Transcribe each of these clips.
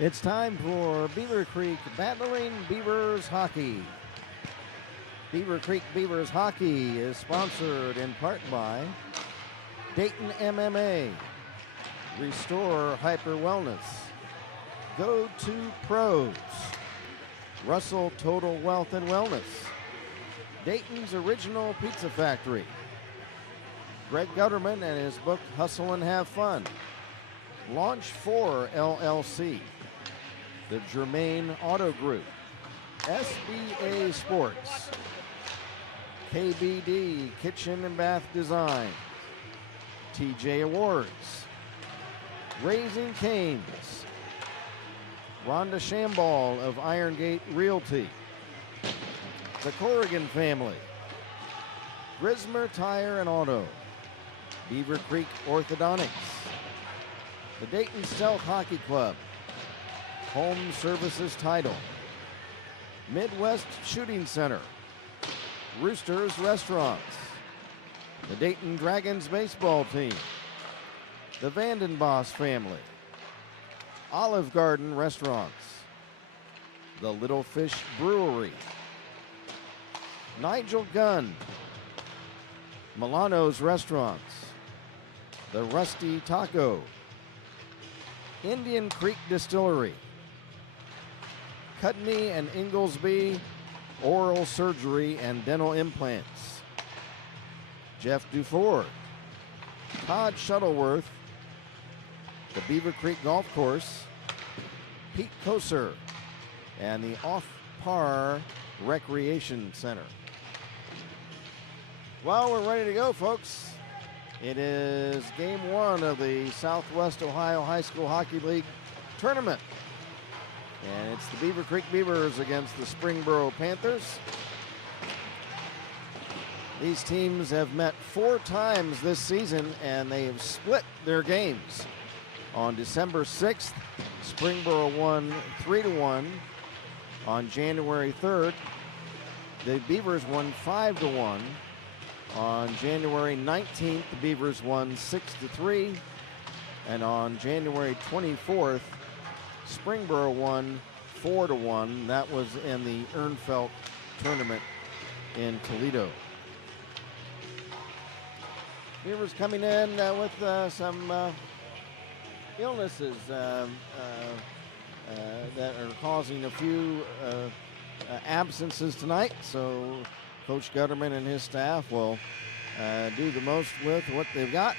It's time for Beavercreek Battling Beavers Hockey. Beavercreek Beavers Hockey is sponsored in part by Dayton MMA, Restore Hyper Wellness, Go To Pros, Russell Total Wealth and Wellness, Dayton's Original Pizza Factory, Greg Gutterman and his book Hustle and Have Fun, Launch 4 LLC, the Germain Auto Group, SBA Sports, KBD Kitchen and Bath Design, TJ Awards, Raising Cane's, Rhonda Shamball of Iron Gate Realty, the Corrigan family, Grismer Tire and Auto, Beavercreek Orthodontics, the Dayton Stealth Hockey Club, Home Services Title, Midwest Shooting Center, Roosters Restaurants, the Dayton Dragons baseball team, the Vandenboss family, Olive Garden Restaurants, the Little Fish Brewery, Nigel Gunn, Milano's Restaurants, the Rusty Taco, Indian Creek Distillery, Cudney and Inglesby Oral Surgery and Dental Implants, Jeff Dufour, Todd Shuttleworth, the Beavercreek Golf Course, Pete Koser, and the Off Par Recreation Center. Well, we're ready to go, folks. It is game one of the Southwest Ohio High School Hockey League tournament. And it's the Beavercreek Beavers against the Springboro Panthers. These teams have met 4 times this season, and they have split their games. On December 6th, Springboro won 3-1. On January 3rd, the Beavers won 5-1. On January 19th, the Beavers won 6-3. And on January 24th, Springboro won 4-1. That was in the Ehrenfeld tournament in Toledo. Beavers coming in with some illnesses that are causing a few absences tonight. So Coach Gutterman and his staff will do the most with what they've got.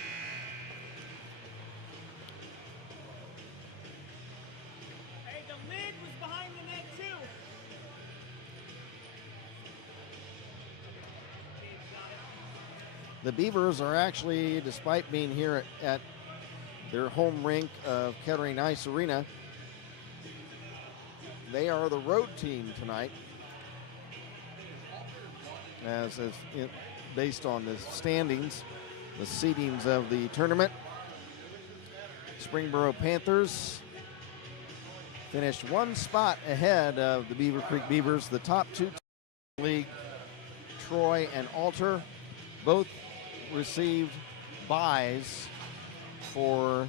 The Beavers are actually, despite being here at their home rink of Kettering Ice Arena, they are the road team tonight, as based on the standings, the seedings of the tournament. Springboro Panthers finished 1 spot ahead of the Beavercreek Beavers. The top 2 teams in the league, Troy and Alter, both received byes for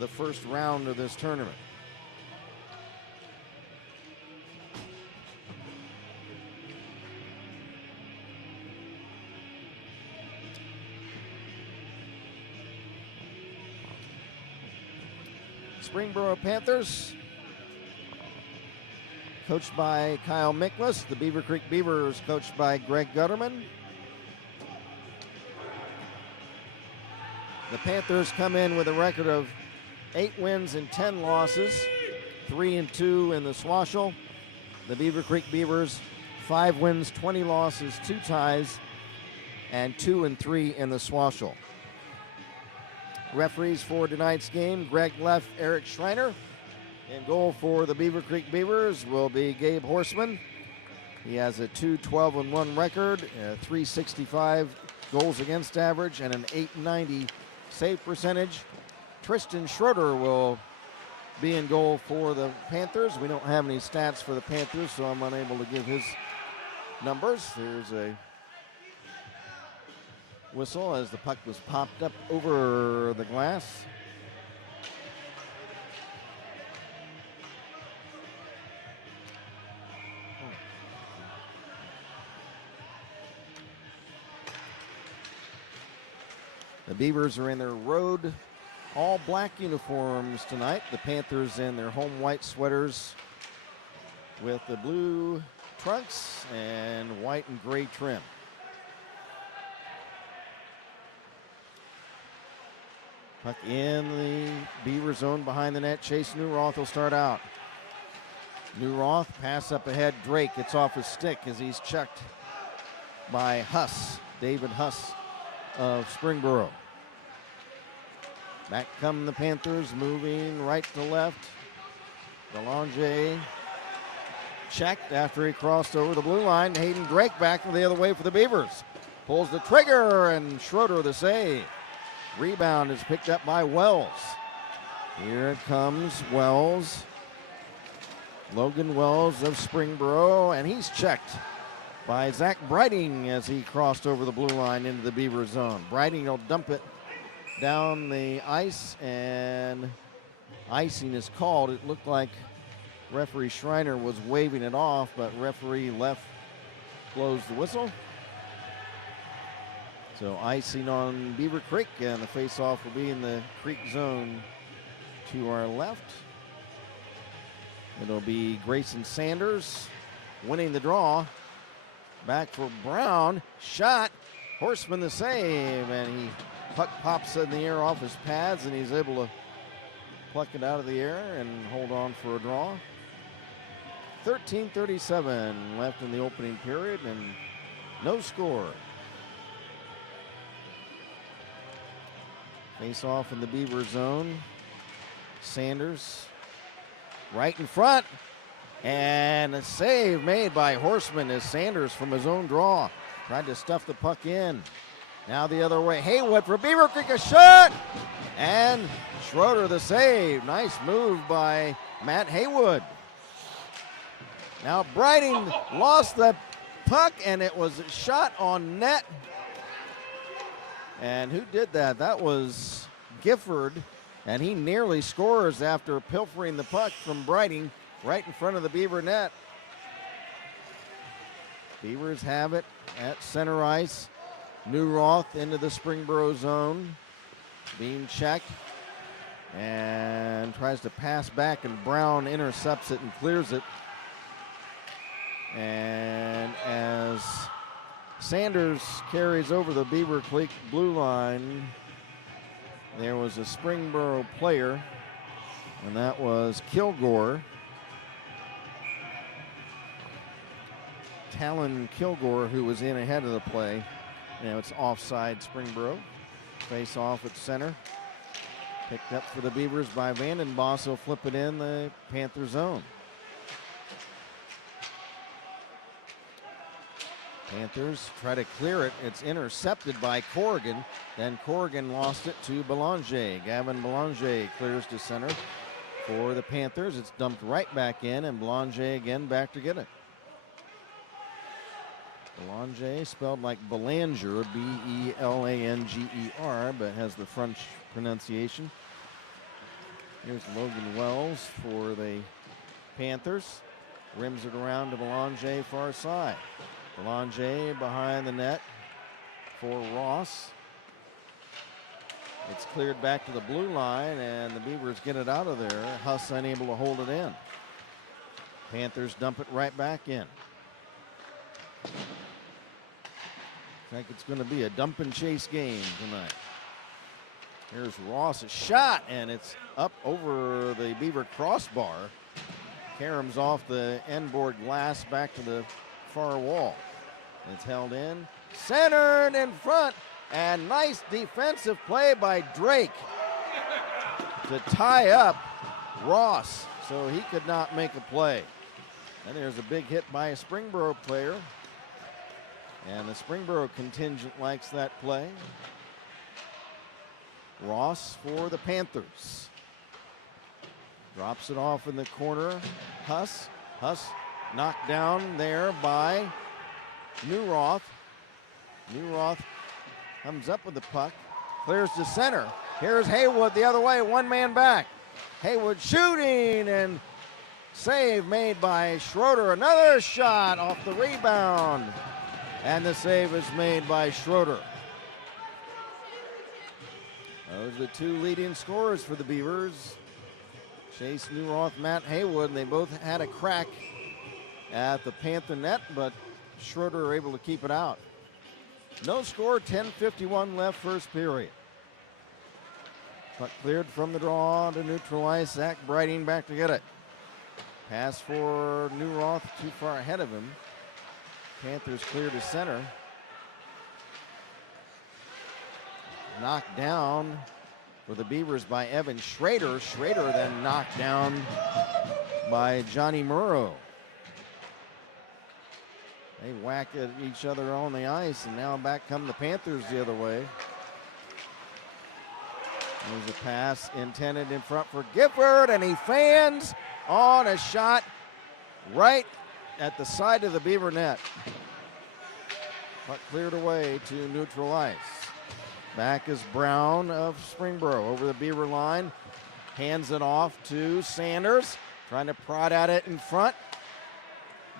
the first round of this tournament. Springboro Panthers, coached by Kyle Miklas. The Beavercreek Beavers, coached by Greg Gutterman. The Panthers come in with a record of 8 wins and 10 losses, 3-2 in the SWOWSHL. The Beavercreek Beavers, 5 wins, 20 losses, 2 ties, and 2-3 in the SWOWSHL. Referees for tonight's game: Greg Leff, Eric Schreiner. In goal for the Beavercreek Beavers will be Gabe Horseman. He has a 2-12-1 record, a .365 goals against average, and an .890 save percentage. Tristan Schroeder will be in goal for the Panthers. We don't have any stats for the Panthers, so I'm unable to give his numbers. There's a whistle as the puck was popped up over the glass. The Beavers are in their road all black uniforms tonight. The Panthers in their home white sweaters with the blue trunks and white and gray trim. Puck in the Beaver zone behind the net. Chase Newroth will start out. Newroth, pass up ahead. Drake gets off his stick as he's checked by Huss, David Huss of Springboro. Back come the Panthers, moving right to left. Belanger checked after he crossed over the blue line. Hayden Drake back the other way for the Beavers. Pulls the trigger, and Schroeder the save. Rebound is picked up by Wells. Here comes Wells. Logan Wells of Springboro, and he's checked by Zach Brighting as he crossed over the blue line into the Beaver zone. Brighting will dump it down the ice, and icing is called. It looked like referee Schreiner was waving it off, but referee left blows the whistle. So icing on Beavercreek, and the face-off will be in the Creek zone to our left. It'll be Grayson Sanders winning the draw. Back for Brown, shot, Horseman the save, and he puck pops in the air off his pads, and he's able to pluck it out of the air and hold on for a draw. 13:37 left in the opening period, and no score. Face off in the Beaver zone. Sanders right in front, and a save made by Horseman as Sanders from his own draw tried to stuff the puck in. Now the other way, Haywood for Beavercreek, a shot, and Schroeder the save. Nice move by Matt Haywood. Now Brighting lost the puck, and it was a shot on net. And who did that? That was Gifford, and he nearly scores after pilfering the puck from Brighting right in front of the Beaver net. Beavers have it at center ice. Newroth into the Springboro zone, being checked, and tries to pass back, and Brown intercepts it and clears it. And as Sanders carries over the Beavercreek blue line, there was a Springboro player, and that was Kilgore. Talon Kilgore, who was in ahead of the play. Now it's offside Springboro. Face off at center. Picked up for the Beavers by Vandenboss. Will flip it in the Panther zone. Panthers try to clear it. It's intercepted by Corrigan. Then Corrigan lost it to Belanger. Gavin Belanger clears to center for the Panthers. It's dumped right back in, and Belanger again back to get it. Belanger, spelled like Belanger, B-E-L-A-N-G-E-R, but has the French pronunciation. Here's Logan Wells for the Panthers. Rims it around to Belanger far side. Belanger behind the net for Ross. It's cleared back to the blue line, and the Beavers get it out of there. Huss unable to hold it in. Panthers dump it right back in. I think it's going to be a dump and chase game tonight. Here's Ross, a shot, and it's up over the Beaver crossbar. Caroms off the end board glass back to the far wall. It's held in, centered in front, and nice defensive play by Drake to tie up Ross so he could not make a play. And there's a big hit by a Springboro player, and the Springboro contingent likes that play. Ross for the Panthers. Drops it off in the corner. Huss knocked down there by Newroth. Newroth comes up with the puck, clears to center. Here's Haywood the other way, one man back. Haywood shooting, and save made by Schroeder. Another shot off the rebound, and the save is made by Schroeder. Those are the two leading scorers for the Beavers. Chase Newroth, Matt Haywood, and they both had a crack at the Panther net, but Schroeder able to keep it out. No score, 10:51 left first period. Puck cleared from the draw to neutral ice. Zach Brighting back to get it. Pass for Newroth, too far ahead of him. Panthers clear to center. Knocked down for the Beavers by Evan Schrader. Schrader then knocked down by Johnny Murrow. They whack at each other on the ice, and now back come the Panthers the other way. There's a pass intended in front for Gifford, and he fans on a shot right at the side of the Beaver net. Puck cleared away to neutral ice. Back is Brown of Springboro over the Beaver line. Hands it off to Sanders, trying to prod at it in front.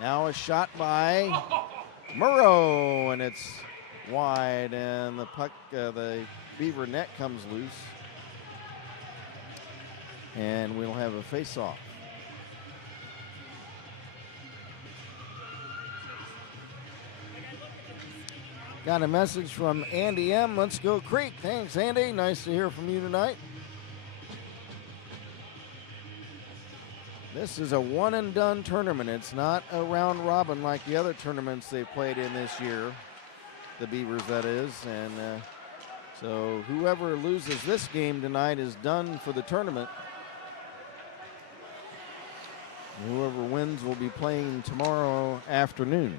Now a shot by Murrow, and it's wide, and the puck, the Beaver net comes loose. And we'll have a face-off. Got a message from Andy M. Let's go Creek. Thanks, Andy. Nice to hear from you tonight. This is a one-and-done tournament. It's not a round robin like the other tournaments they played in this year, the Beavers, that is. And so whoever loses this game tonight is done for the tournament. Whoever wins will be playing tomorrow afternoon.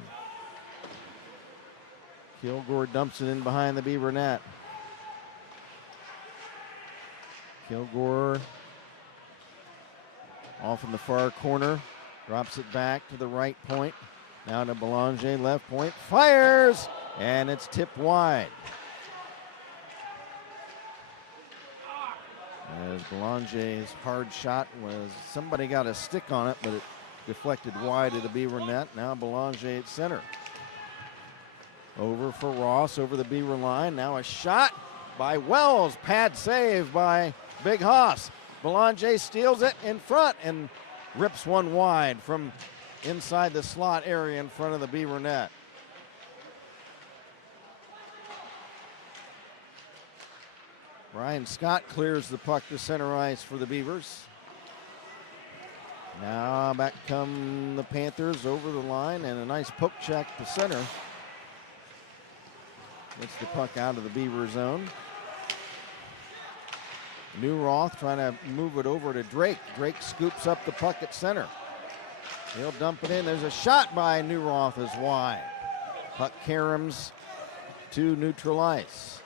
Kilgore dumps it in behind the Beaver net. Kilgore off in the far corner, drops it back to the right point. Now to Belanger, left point, fires, and it's tipped wide. As Belanger's hard shot was, somebody got a stick on it, but it deflected wide of the Beaver net. Now Belanger at center. Over for Ross, over the Beaver line. Now a shot by Wells. Pad save by Big Haas. Belanger steals it in front and rips one wide from inside the slot area in front of the Beaver net. Ryan Scott clears the puck to center ice for the Beavers. Now back come the Panthers over the line, and a nice poke check to center. Gets the puck out of the Beaver zone. Newroth trying to move it over to Drake. Drake scoops up the puck at center. He'll dump it in. There's a shot by Newroth as wide. Puck caroms to neutral ice.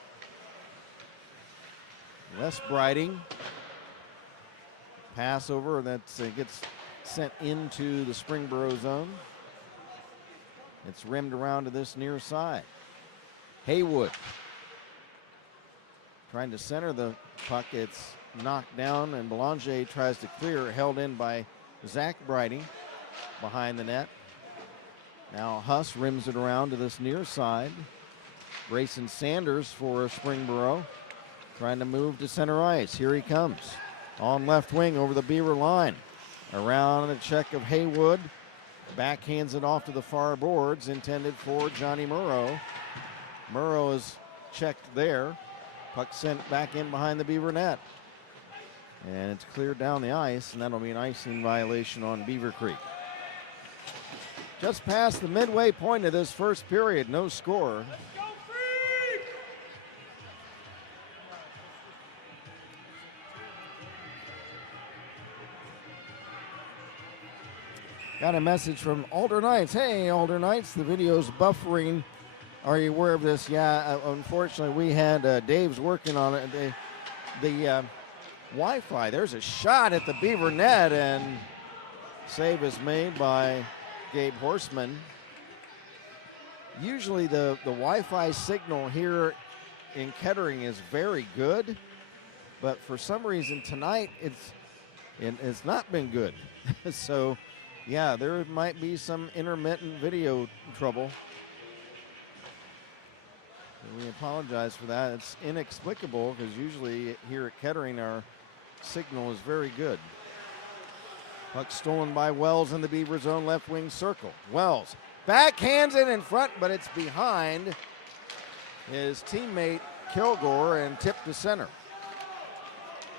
Wes Brighting. Pass over that gets sent into the Springboro zone. It's rimmed around to this near side. Haywood trying to center the puck. It's knocked down, and Belanger tries to clear, held in by Zach Brighting behind the net. Now Huss rims it around to this near side. Grayson Sanders for Springboro trying to move to center ice. Here he comes on left wing over the Beaver line. Around a check of Haywood. Backhands it off to the far boards, intended for Johnny Murrow. Murrow is checked there. Puck sent back in behind the Beaver net. And it's cleared down the ice, and that'll be an icing violation on Beavercreek. Just past the midway point of this first period, no score. Got a message from Alder Knights. Hey, Alder Knights, the video's buffering. Are you aware of this? Yeah, unfortunately, we had Dave's working on it. The Wi-Fi, there's a shot at the Beaver net, and save is made by Gabe Horseman. Usually the Wi-Fi signal here in Kettering is very good, but for some reason tonight it's not been good. So, yeah, there might be some intermittent video trouble. We apologize for that. It's inexplicable because usually here at Kettering our signal is very good. Puck stolen by Wells in the Beaver zone left wing circle. Wells backhands it in front, but it's behind his teammate Kilgore and tipped to center.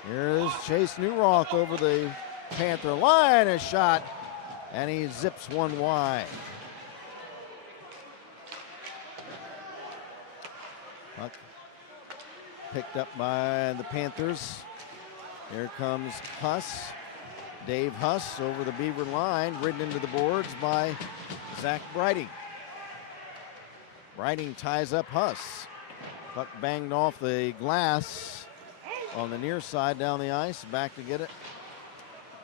Here's Chase Newroth over the Panther line, a shot, and he zips one wide. Puck picked up by the Panthers. Here comes Huss. Dave Huss over the Beaver line, ridden into the boards by Zach Breiting. Breiting ties up Huss. Puck banged off the glass on the near side down the ice. Back to get it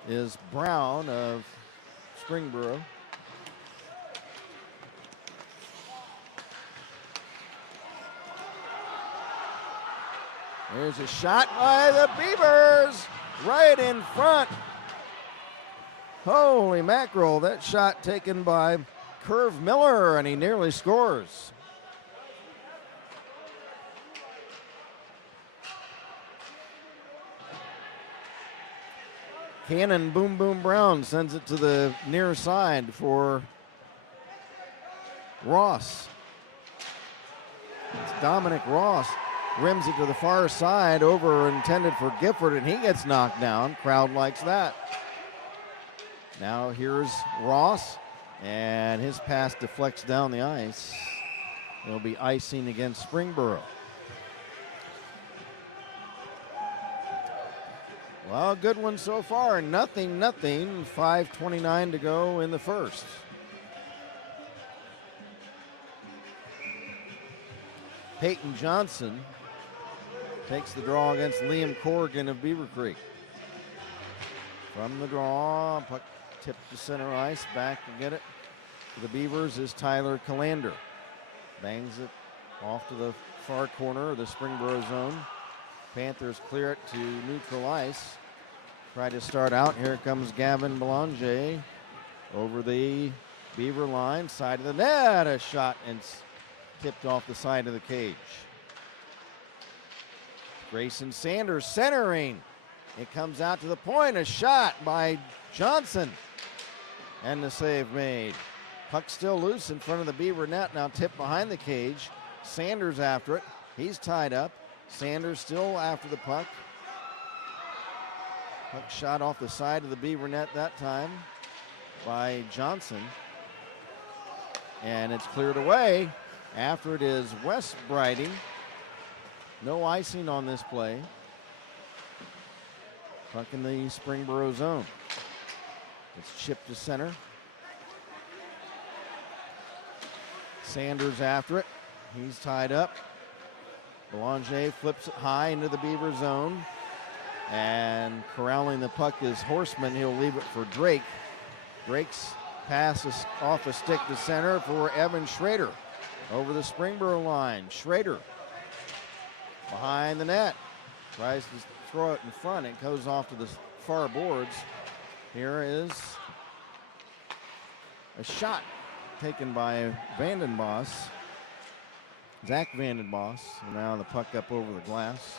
is Brown of Springboro. There's a shot by the Beavers right in front. Holy mackerel, that shot taken by Curve Miller, and he nearly scores. Cannon Boom Boom Brown sends it to the near side for Ross. It's Dominic Ross. Rims it to the far side, over intended for Gifford, and he gets knocked down. Crowd likes that. Now here's Ross, and his pass deflects down the ice. It'll be icing against Springboro. Well, good one so far. Nothing. 5:29 to go in the first. Peyton Johnson takes the draw against Liam Corrigan of Beavercreek. From the draw, puck tipped to center ice. Back to get it for the Beavers is Tyler Calander. Bangs it off to the far corner of the Springboro zone. Panthers clear it to neutral ice. Try to start out. Here comes Gavin Belanger over the Beaver line. Side of the net. A shot and tipped off the side of the cage. Grayson Sanders centering. It comes out to the point. A shot by Johnson. And the save made. Puck still loose in front of the Beaver net. Now tipped behind the cage. Sanders after it. He's tied up. Sanders still after the puck. Puck shot off the side of the Beaver net that time by Johnson. And it's cleared away. After it is Wes Breiting. No icing on this play. Puck in the Springboro zone. It's chipped to center. Sanders after it. He's tied up. Belanger flips it high into the Beaver zone. And corralling the puck is Horseman. He'll leave it for Drake. Drake's pass is off a stick to center for Evan Schrader. Over the Springboro line. Schrader behind the net. Tries to throw it in front. It goes off to the far boards. Here is a shot taken by Vandenboss. Zach Vandenboss. And now the puck up over the glass.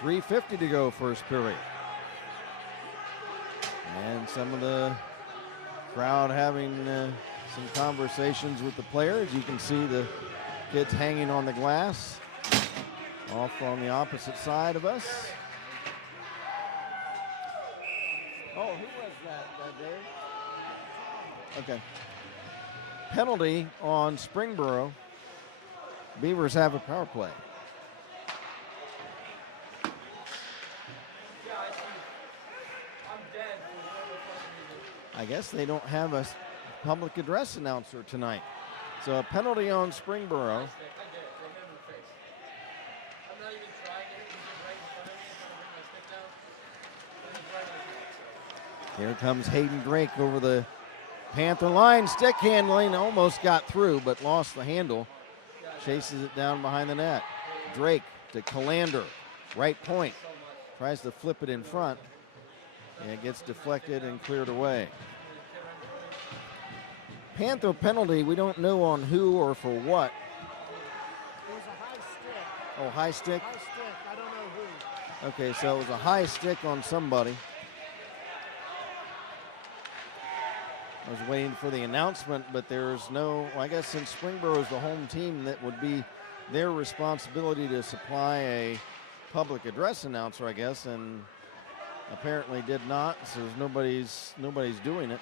3:50 to go first period. And some of the crowd having some conversations with the players. You can see the kids hanging on the glass off on the opposite side of us. Oh, who was that, Dave? Okay. Penalty on Springboro. Beavers have a power play. I guess they don't have a public address announcer tonight. So a penalty on Springboro. Here comes Hayden Drake over the Panther line. Stick handling, almost got through, but lost the handle. Chases it down behind the net. Drake to Calander, right point. Tries to flip it in front. And it gets deflected and cleared away. Panther penalty. We don't know on who or for what. It was a high stick. Oh, high stick? High stick. I don't know who. Okay, so it was a high stick on somebody. I was waiting for the announcement, but there's no, I guess since Springboro is the home team, that would be their responsibility to supply a public address announcer, I guess, and apparently did not, so nobody's doing it.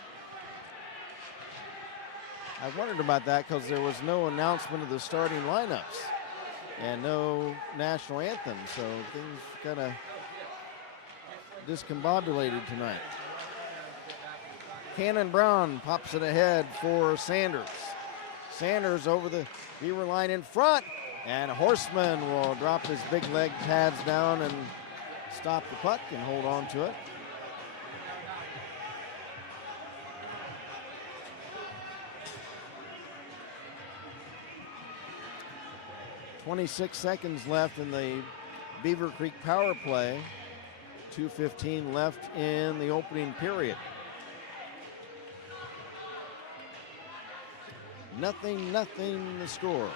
I wondered about that because there was no announcement of the starting lineups and no national anthem, so things kind of discombobulated tonight. Cannon Brown pops it ahead for Sanders. Sanders over the Beaver line in front, and Horseman will drop his big leg pads down and stop the puck and hold on to it. .26 seconds left in the Beavercreek power play. 2:15 left in the opening period. Nothing the score.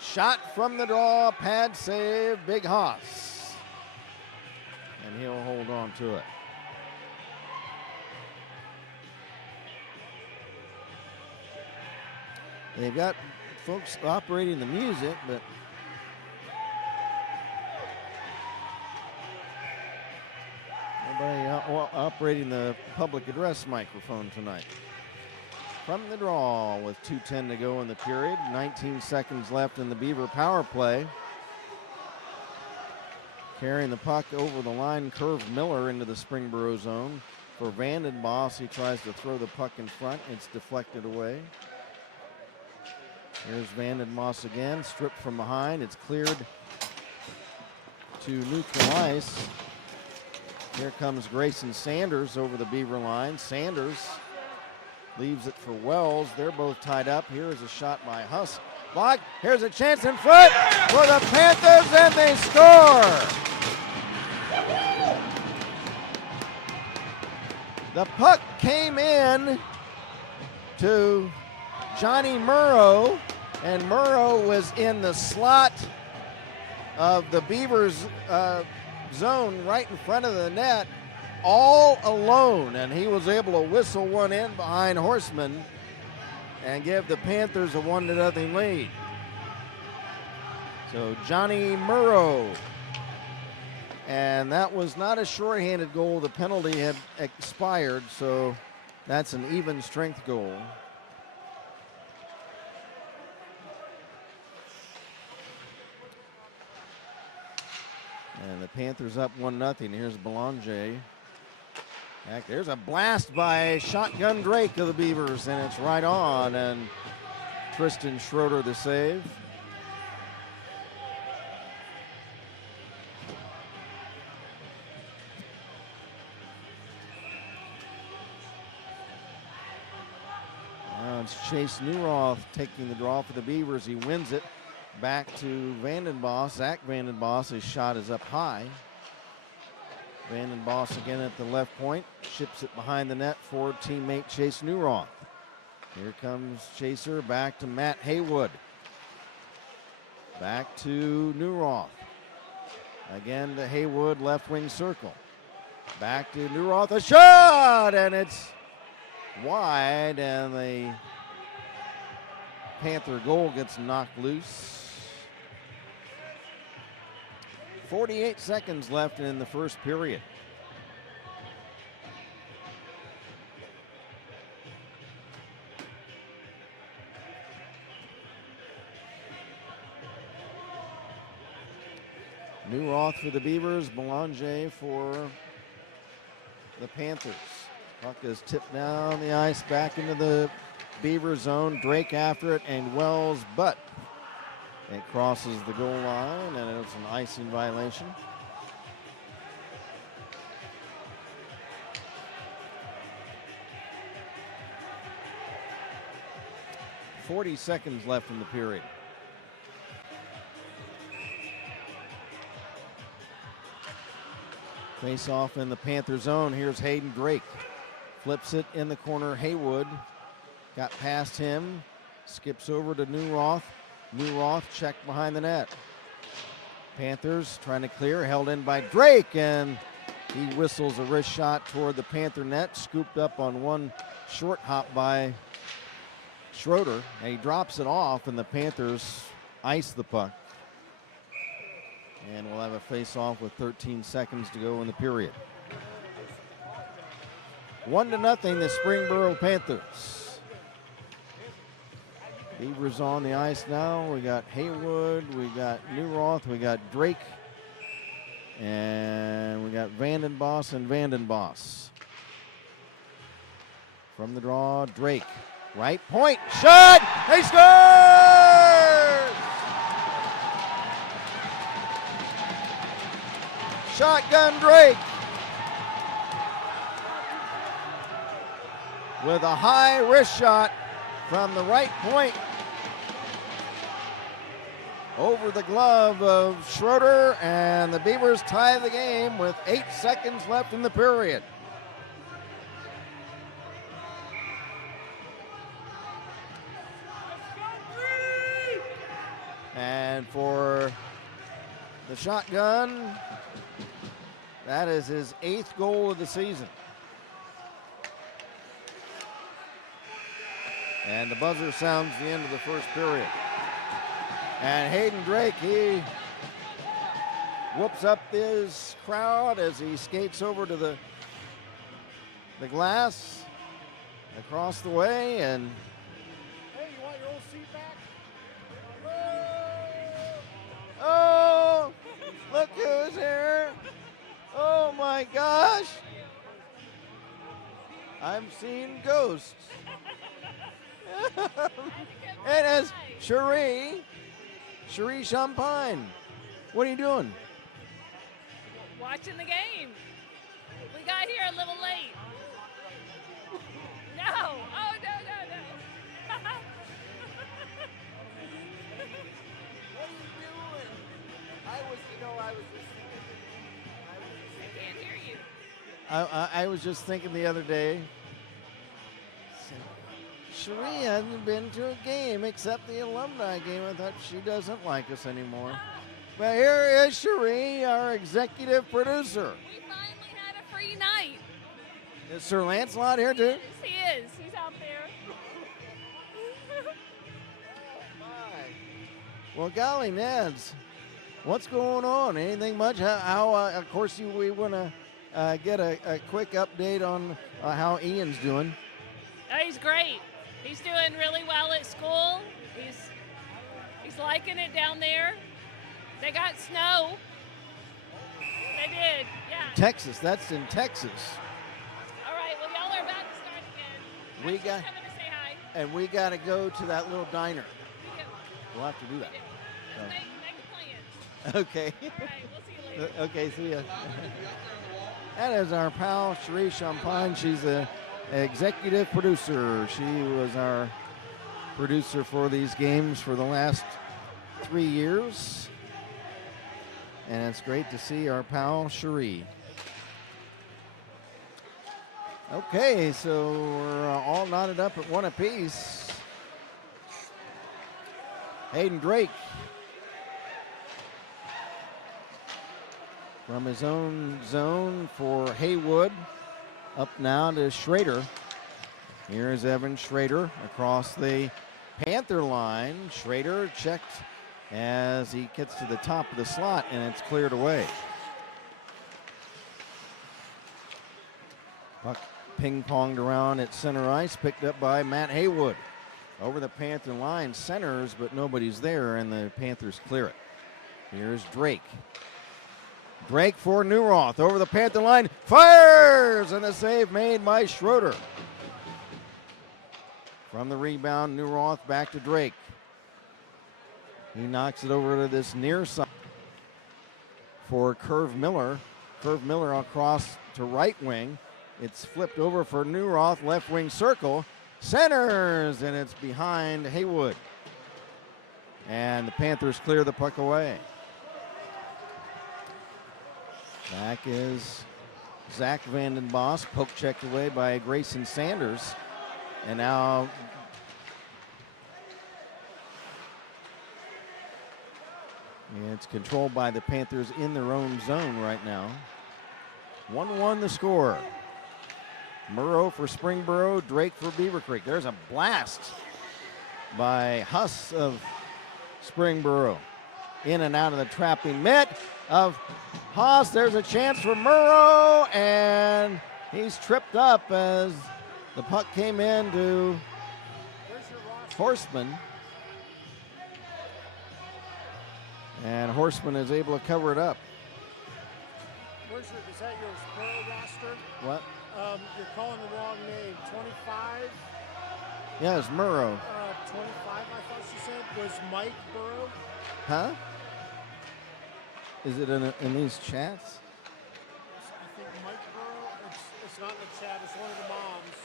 Shot from the draw, pad save, Big Hoss. And he'll hold on to it. They've got folks operating the music, but nobody operating the public address microphone tonight. From the draw with 2:10 to go in the period, 19 seconds left in the Beaver power play. Carrying the puck over the line, Curve Miller into the Springboro zone. For Vandenboss, he tries to throw the puck in front. It's deflected away. Here's Vandenboss again, stripped from behind. It's cleared to neutral ice. Here comes Grayson Sanders over the Beaver line. Sanders leaves it for Wells. They're both tied up. Here is a shot by Huss. Blocked. Here's a chance in front for the Panthers, and they score. The puck came in to Johnny Murrow, and Murrow was in the slot of the Beavers zone right in front of the net, all alone, and he was able to whistle one in behind Horseman and give the Panthers a 1-0 lead. So Johnny Murrow, and that was not a shorthanded goal. The penalty had expired, so that's an even strength goal. And the Panthers up 1-0. Here's Belanger. There's a blast by Shotgun Drake of the Beavers, and it's right on, and Tristan Schroeder the save. Now it's Chase Newroth taking the draw for the Beavers. He wins it back to Vandenboss. Zach Vandenboss, his shot is up high. Vandenboss again at the left point, ships it behind the net for teammate Chase Newroth. Here comes Chaser, back to Matt Haywood. Back to Newroth. Again to Haywood, left wing circle. Back to Newroth, a shot, and it's wide, and the Panther goal gets knocked loose. 48 seconds left in the first period. Newroth for the Beavers, Belanger for the Panthers. Puck is tipped down the ice back into the Beaver zone. Drake after it, and Wells, but it crosses the goal line, and it's an icing violation. .40 seconds left in the period. Face off in the Panther zone. Here's Hayden Drake. Flips it in the corner. Haywood Got past him, skips over to Newroth. Newroth checked behind the net. Panthers trying to clear, held in by Drake, and he whistles a wrist shot toward the Panther net, scooped up on one short hop by Schroeder, and he drops it off, and the Panthers ice the puck. And we'll have a face-off with 13 seconds to go in the period. 1-0, the Springboro Panthers. Beavers on the ice now. We got Haywood, we got Newroth, we got Drake, and we got Vandenboss and Vandenboss. From the draw, Drake. Right point, shot, they score! Shotgun Drake with a high wrist shot from the right point over the glove of Schroeder, and the Beavers tie the game with 8 seconds left in the period. And for the shotgun, that is his 8th goal of the season. And the buzzer sounds the end of the first period. And Hayden Drake, he whoops up his crowd as he skates over to the glass across the way. And Hey, you want your old seat back? oh, look who's here. Oh my gosh. I'm seeing ghosts. And as Cherie Champagne. What are you doing? Watching the game. We got here a little late. No. Oh, no. What are you doing? I Can't hear you. I was just thinking the other day, Cherie hasn't been to a game except the alumni game. I thought she doesn't like us anymore. But here is Cherie, our executive producer. We finally had a free night. Is Sir Lancelot here too? Yes, he is. He's out there. Well, golly, Neds, what's going on? Anything much? How of course, we want to get a quick update on how Ian's doing. Oh, he's great. He's doing really well at school. He's liking it down there. They got snow. They did, yeah. Texas, that's in Texas. All right, well, y'all are about to start again. We I'm got- just coming to say hi. And we got to go to that little diner. We do. We'll have to do that. We do. So. Make a plan. Okay. All right, we'll see you later. Okay, see ya. That is our pal, Cherie Champagne. She's an executive producer. She was our producer for these games for the last 3 years. And it's great to see our pal, Cherie. Okay, so we're all knotted up at one apiece. Hayden Drake from his own zone for Haywood. Up now to Schrader. Here's Evan Schrader across the Panther line. Schrader checked as he gets to the top of the slot, and it's cleared away. Puck ping-ponged around at center ice, picked up by Matt Haywood. Over the Panther line, centers, but nobody's there, and the Panthers clear it. Here's Drake. Drake for Newroth, over the Panther line, fires, and the save made by Schroeder. From the rebound, Newroth back to Drake. He knocks it over to this near side for Curve Miller. Curve Miller across to right wing. It's flipped over for Newroth, left wing circle. Centers, and it's behind Haywood. And the Panthers clear the puck away. Back is Zach Vandenboss, poke checked away by Grayson Sanders. And now And it's controlled by the Panthers in their own zone right now. 1-1 the score. Boro for Springboro, Drake for Beavercreek. There's a blast by Huss of Springboro. In and out of the trapping mitt of Haas. There's a chance for Murrow, and he's tripped up as the puck came in to Horseman. And Horseman is able to cover it up. Is that your Springboro roster? What? You're calling the wrong name. 25? Yeah, it's Murrow. 25, I thought she said, was Mike Boro. Huh? Is it in these chats? I think Mike Boro, it's not in the chat, it's one of the moms.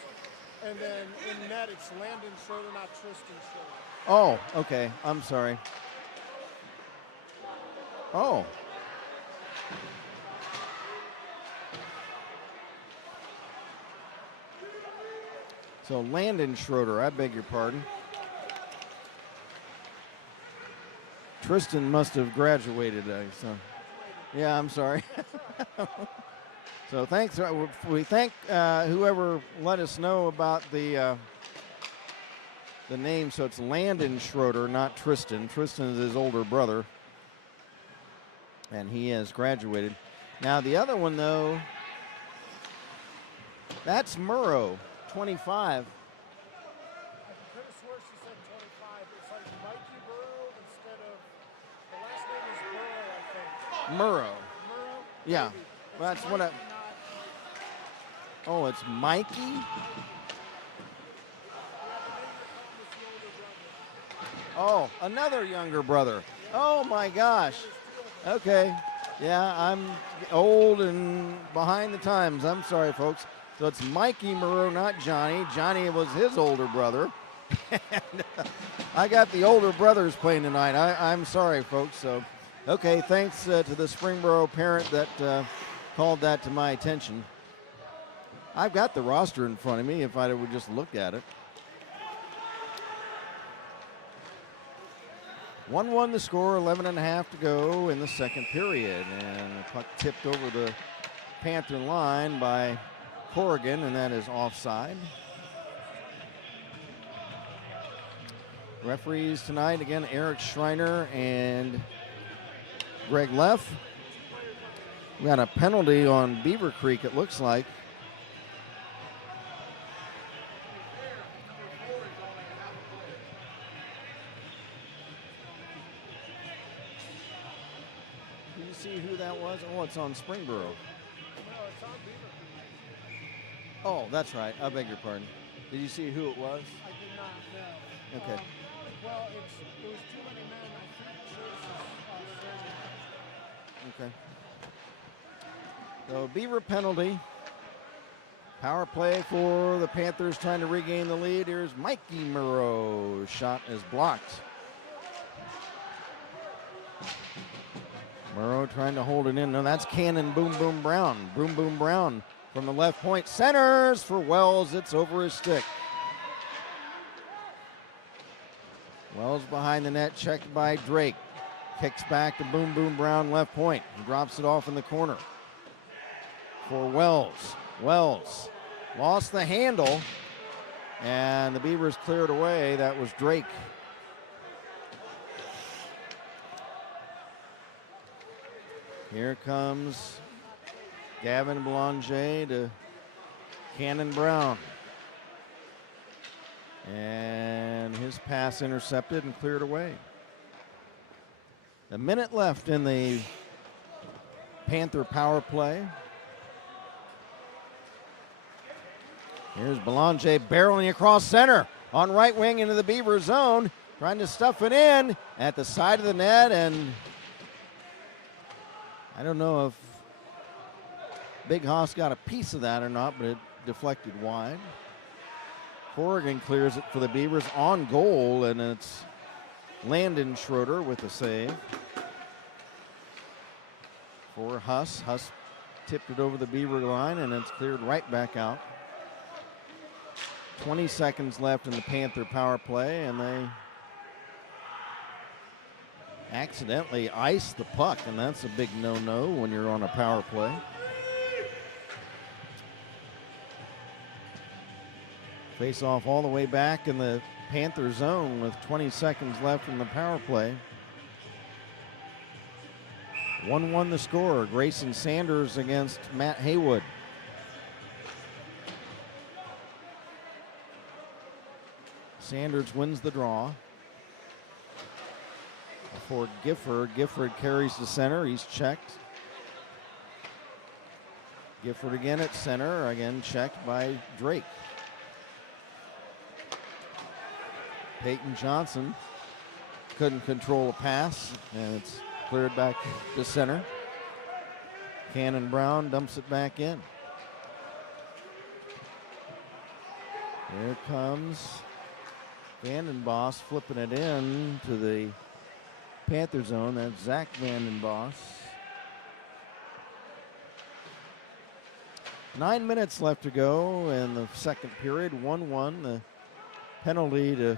And then in net, it's Landon Schroeder, not Tristan Schroeder. Oh, okay. I'm sorry. Oh. So Landon Schroeder, I beg your pardon. Tristan must have graduated, so yeah, I'm sorry. So thanks. We thank whoever let us know about the name. So it's Landon Schroeder, not Tristan. Tristan is his older brother, and he has graduated. Now the other one, though, that's Murrow, 25. I could have swore she said 25. It's like Mikey Boro instead of, the last name is Boro, I think. Murrow. Murrow? Yeah, Maybe. that's It's what I. Mikey, not- Oh, it's Mikey. Yeah, the name you're calling is the older brother. Oh, another younger brother. Oh my gosh. Okay. Yeah, I'm old and behind the times. I'm sorry, folks. So it's Mikey Murrow, not Johnny. Johnny was his older brother. And, I got the older brothers playing tonight. I'm sorry, folks. So, okay, thanks to the Springboro parent that called that to my attention. I've got the roster in front of me if I would just look at it. 1-1 the score, 11.5 to go in the second period. And the puck tipped over the Panther line by Corrigan, and that is offside. Referees tonight, again, Eric Schreiner and Greg Leff. We got a penalty on Beavercreek, it looks like. Did you see who that was? Oh, it's on Springboro. No, it's on Beavercreek. Oh, that's right. I beg your pardon. Did you see who it was? I did not know. Okay. Well, it was too many men. I think Chase is Okay. So Beaver penalty. Power play for the Panthers trying to regain the lead. Here's Mikey Murrow. Shot is blocked. Murrow trying to hold it in. No, that's Cannon Boom Boom Brown. Boom Boom Brown from the left point. Centers for Wells. It's over his stick. Wells behind the net. Checked by Drake. Kicks back to Boom Boom Brown left point. He drops it off in the corner for Wells. Wells lost the handle, and the Beavers cleared away. That was Drake. Here comes Gavin Belanger to Cannon Brown. And his pass intercepted and cleared away. A minute left in the Panther power play. Here's Belanger barreling across center on right wing into the Beaver zone, trying to stuff it in at the side of the net, and I don't know if Big Hoss got a piece of that or not, but it deflected wide. Corrigan clears it for the Beavers on goal, and it's Landon Schroeder with the save. For Huss. Huss tipped it over the Beaver line, and it's cleared right back out. 20 seconds left in the Panther power play, and they accidentally iced the puck, and that's a big no-no when you're on a power play. Face off all the way back in the Panther zone with 20 seconds left in the power play. 1-1 the score. Grayson Sanders against Matt Haywood. Sanders wins the draw. For Gifford. Gifford carries to center. He's checked. Gifford again at center. Again checked by Drake. Peyton Johnson couldn't control a pass, and it's cleared back to center. Cannon Brown dumps it back in. Here comes Vandenboss flipping it in to the Panther zone. That's Zach Vandenboss. 9 minutes left to go in the second period. 1-1. The penalty to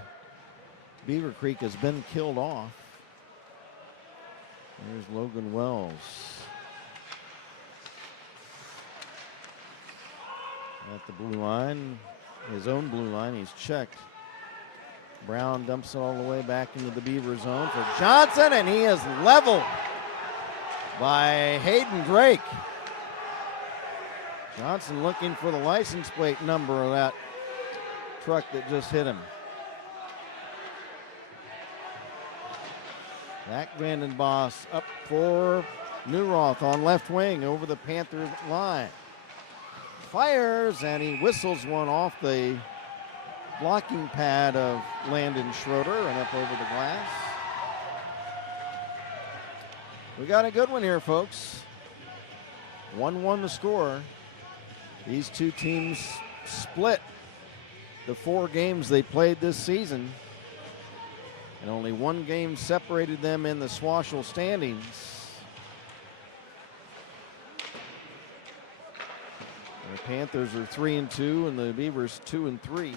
Beavercreek has been killed off. There's Logan Wells. At the blue line, his own blue line, he's checked. Brown dumps it all the way back into the Beaver zone for Johnson, and he is leveled by Hayden Drake. Johnson looking for the license plate number of that truck that just hit him. Zach Vandenboss up for Newroth on left wing over the Panther line. Fires, and he whistles one off the blocking pad of Landon Schroeder and up over the glass. We got a good one here, folks. 1-1 the score. These two teams split the 4 games they played this season, and only 1 game separated them in the SWOWSHL standings. The Panthers are 3-2 and the Beavers 2-3.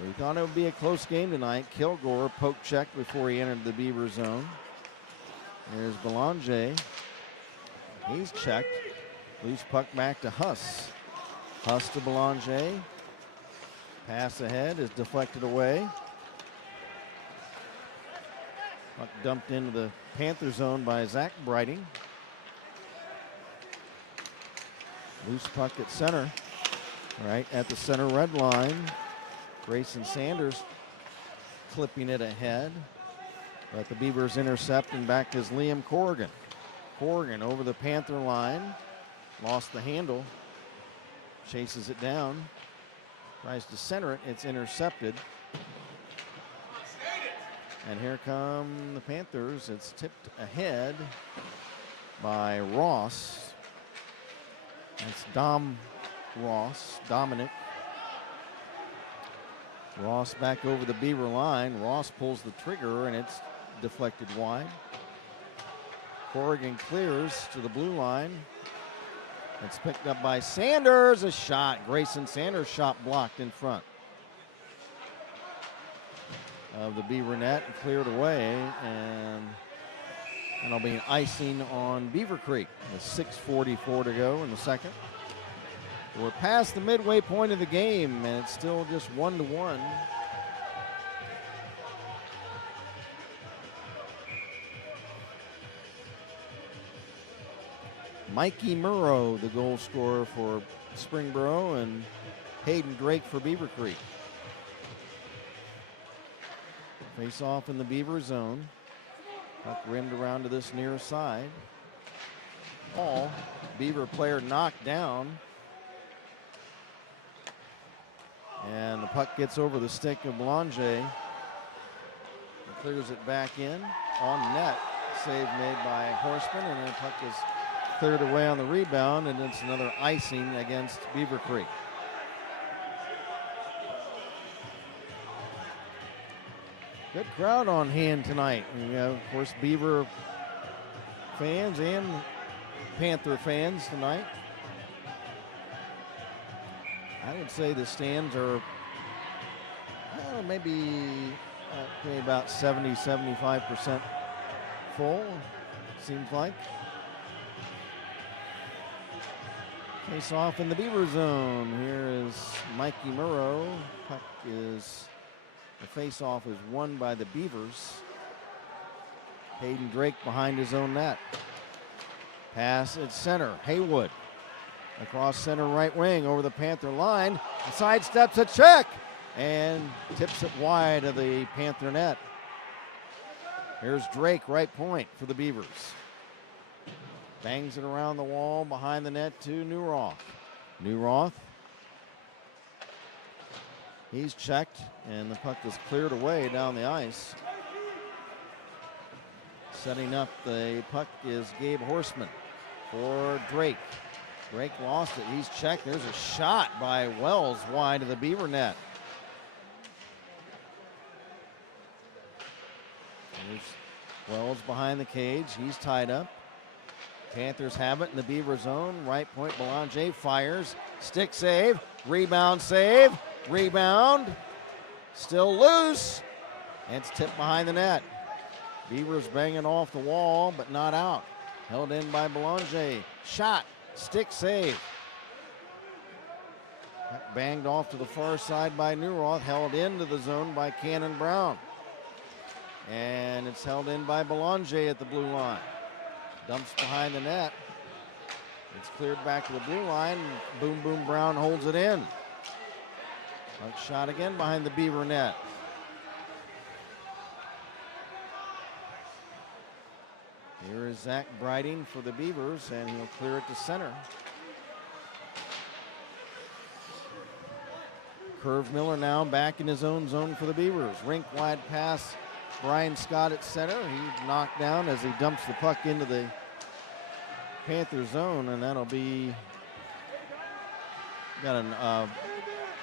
We thought it would be a close game tonight. Kilgore poke checked before he entered the Beaver zone. There's Belanger. He's checked. Loose puck back to Huss. Huss to Belanger. Pass ahead is deflected away. Puck dumped into the Panther zone by Zach Brighting. Loose puck at center, right at the center red line. Grayson Sanders clipping it ahead, but the Beavers intercept, and back is Liam Corrigan. Corrigan over the Panther line, lost the handle, chases it down, tries to center it, it's intercepted. And here come the Panthers. It's tipped ahead by Ross. It's Dominic. Ross back over the Beaver line. Ross pulls the trigger, and it's deflected wide. Corrigan clears to the blue line. It's picked up by Sanders. A shot. Grayson Sanders shot blocked in front of the Beaver net and cleared away, and that'll be an icing on Beavercreek with 6:44 to go in the second. We're past the midway point of the game, and it's still just 1-1. Mikey Murrow, the goal scorer for Springboro, and Hayden Drake for Beavercreek. Face off in the Beaver zone. Puck rimmed around to this near side. Ball. Beaver player knocked down. And the puck gets over the stick of Belanger. Clears it back in. On net. Save made by Horseman, and the puck is cleared away on the rebound, and it's another icing against Beavercreek. Good crowd on hand tonight. We have, of course, Beaver fans and Panther fans tonight. I would say the stands are maybe maybe about 70, 75% full, seems like. Face off in the Beaver zone. Here is Mikey Murrow. Puck is, the face off is won by the Beavers. Hayden Drake behind his own net. Pass at center. Haywood across center right wing over the Panther line. Sidesteps a check and tips it wide of the Panther net. Here's Drake, right point for the Beavers. Bangs it around the wall behind the net to Newroth. Newroth. He's checked and the puck is cleared away down the ice. Setting up the puck is Gabe Horseman for Drake. Drake lost it. He's checked. There's a shot by Wells wide of the Beaver net. There's Wells behind the cage. He's tied up. Panthers have it in the Beaver zone. Right point, Belanger fires. Stick save. Rebound save. Rebound. Still loose. And it's tipped behind the net. Beavers banging off the wall, but not out. Held in by Belanger. Shot. Stick save. Banged off to the far side by Newroth. Held into the zone by Cannon Brown. And it's held in by Belanger at the blue line. Dumps behind the net. It's cleared back to the blue line. Boom Boom Brown holds it in. Puck shot again behind the Beaver net. Here is Zach Briding for the Beavers, and he'll clear it to center. Curve Miller now back in his own zone for the Beavers. Rink wide pass. Brian Scott at center. He's knocked down as he dumps the puck into the Panther zone, and that'll be got a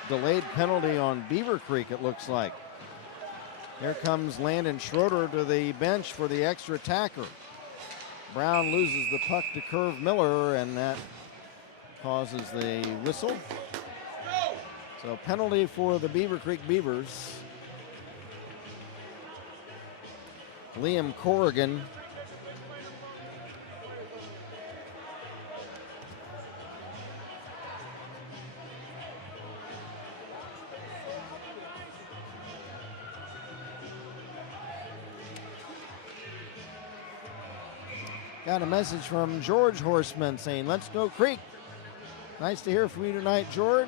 delayed penalty on Beavercreek, it looks like. Here comes Landon Schroeder to the bench for the extra attacker. Brown loses the puck to Curve Miller, and that causes the whistle. So penalty for the Beavercreek Beavers. Liam Corrigan got a message from George Horseman saying, "Let's go Creek." Nice to hear from you tonight, George.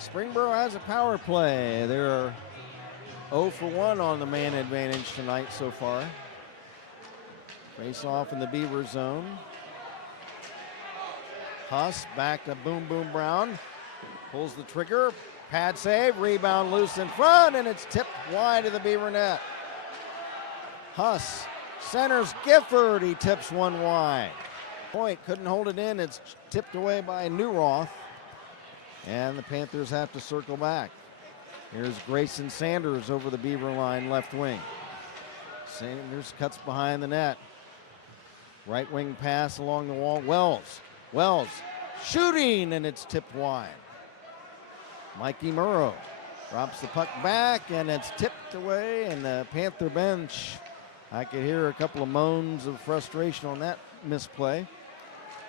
Springboro has a power play. They're 0 for 1 on the man advantage tonight so far. Face off in the Beaver zone. Huss back to Boom Boom Brown. Pulls the trigger. Pad save. Rebound loose in front, and it's tipped wide of the Beaver net. Huss centers Gifford. He tips one wide. Point couldn't hold it in. It's tipped away by Newroth. And the Panthers have to circle back. Here's Grayson Sanders over the Beaver line left wing. Sanders cuts behind the net. Right wing pass along the wall. Wells shooting, and it's tipped wide. Mikey Murrow drops the puck back, and it's tipped away, and the Panther bench, I could hear a couple of moans of frustration on that misplay.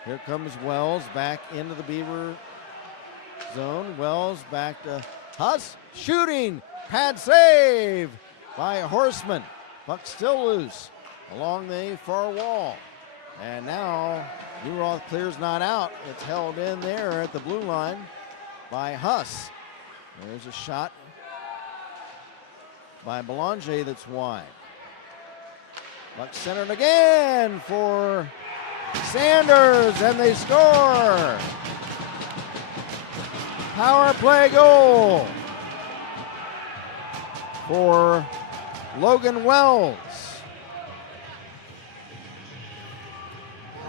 Here comes Wells back into the Beaver zone. Wells back to Huss, shooting, pad save by Horseman. Puck still loose along the far wall. And now Newroth clears not out. It's held in there at the blue line by Huss. There's a shot by Belanger that's wide. Puck centered again for Sanders, and they score. Power play goal for Logan Wells.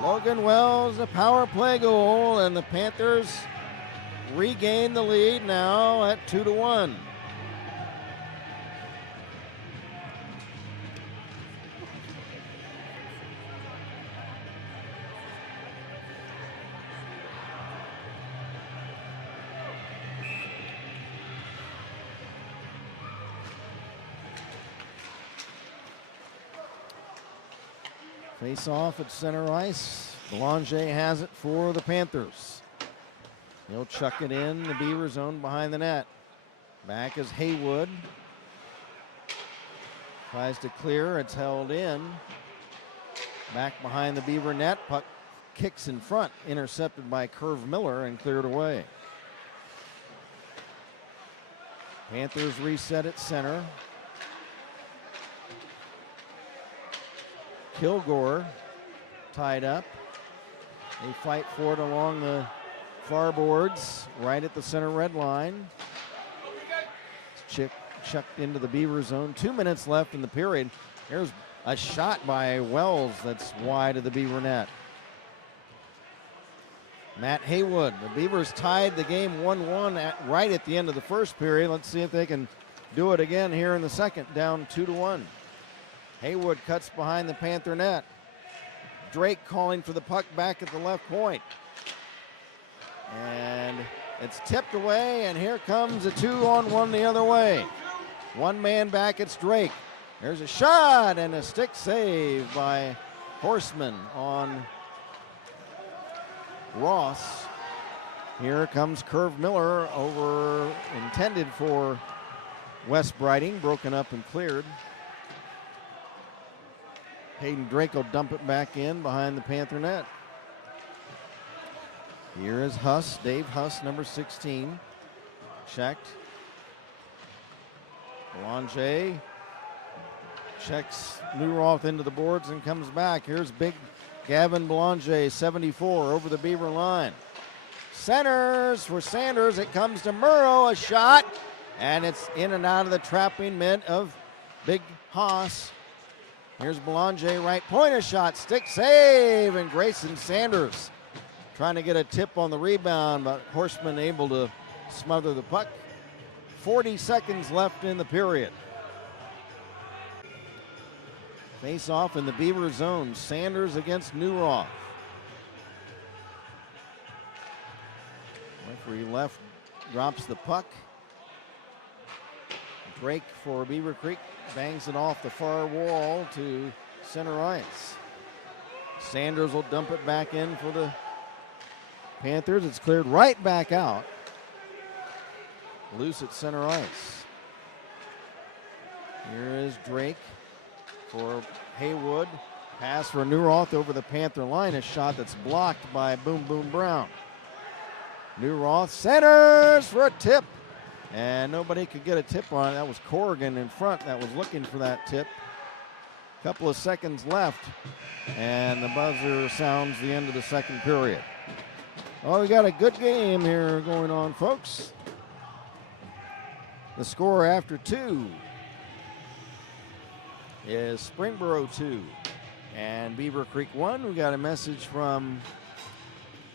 Logan Wells, a power play goal, and the Panthers regain the lead now at 2-1. Face off at center ice. Belanger has it for the Panthers. He'll chuck it in the Beaver zone behind the net. Back is Haywood. Tries to clear, it's held in. Back behind the Beaver net, puck kicks in front, intercepted by Curve Miller and cleared away. Panthers reset at center. Kilgore tied up. They fight for it along the far boards, right at the center red line. Chucked into the Beaver zone. 2 minutes left in the period. There's a shot by Wells that's wide of the Beaver net. Matt Haywood. The Beavers tied the game 1-1 right at the end of the first period. Let's see if they can do it again here in the second, down 2-1. Haywood cuts behind the Panther net. Drake calling for the puck back at the left point. And it's tipped away, and here comes a 2-on-1 the other way. One man back, it's Drake. There's a shot and a stick save by Horseman on Ross. Here comes Curve Miller over, intended for West Briding, broken up and cleared. Hayden Drake will dump it back in behind the Panther net. Here is Huss, Dave Huss, number 16. Checked. Belanger checks Newroth into the boards and comes back. Here's big Gavin Belanger, 74, over the Beaver line. Centers for Sanders. It comes to Murrow, a shot, and it's in and out of the trapping mitt of big Haas. Here's Belanger, right point, a shot, stick save, and Grayson Sanders trying to get a tip on the rebound, but Horseman able to smother the puck. 40 seconds left in the period. Face off in the Beaver zone. Sanders against Newroth. Referee left drops the puck. Drake for Beavercreek bangs it off the far wall to center ice. Sanders will dump it back in for the Panthers. It's cleared right back out. Loose at center ice. Here is Drake for Haywood. Pass for Newroth over the Panther line. A shot that's blocked by Boom Boom Brown. Newroth centers for a tip. And nobody could get a tip on it. That was Corrigan in front that was looking for that tip. Couple of seconds left. And the buzzer sounds the end of the second period. Oh, we got a good game here going on, folks. The score after 2 is Springboro 2 and Beavercreek 1. We got a message from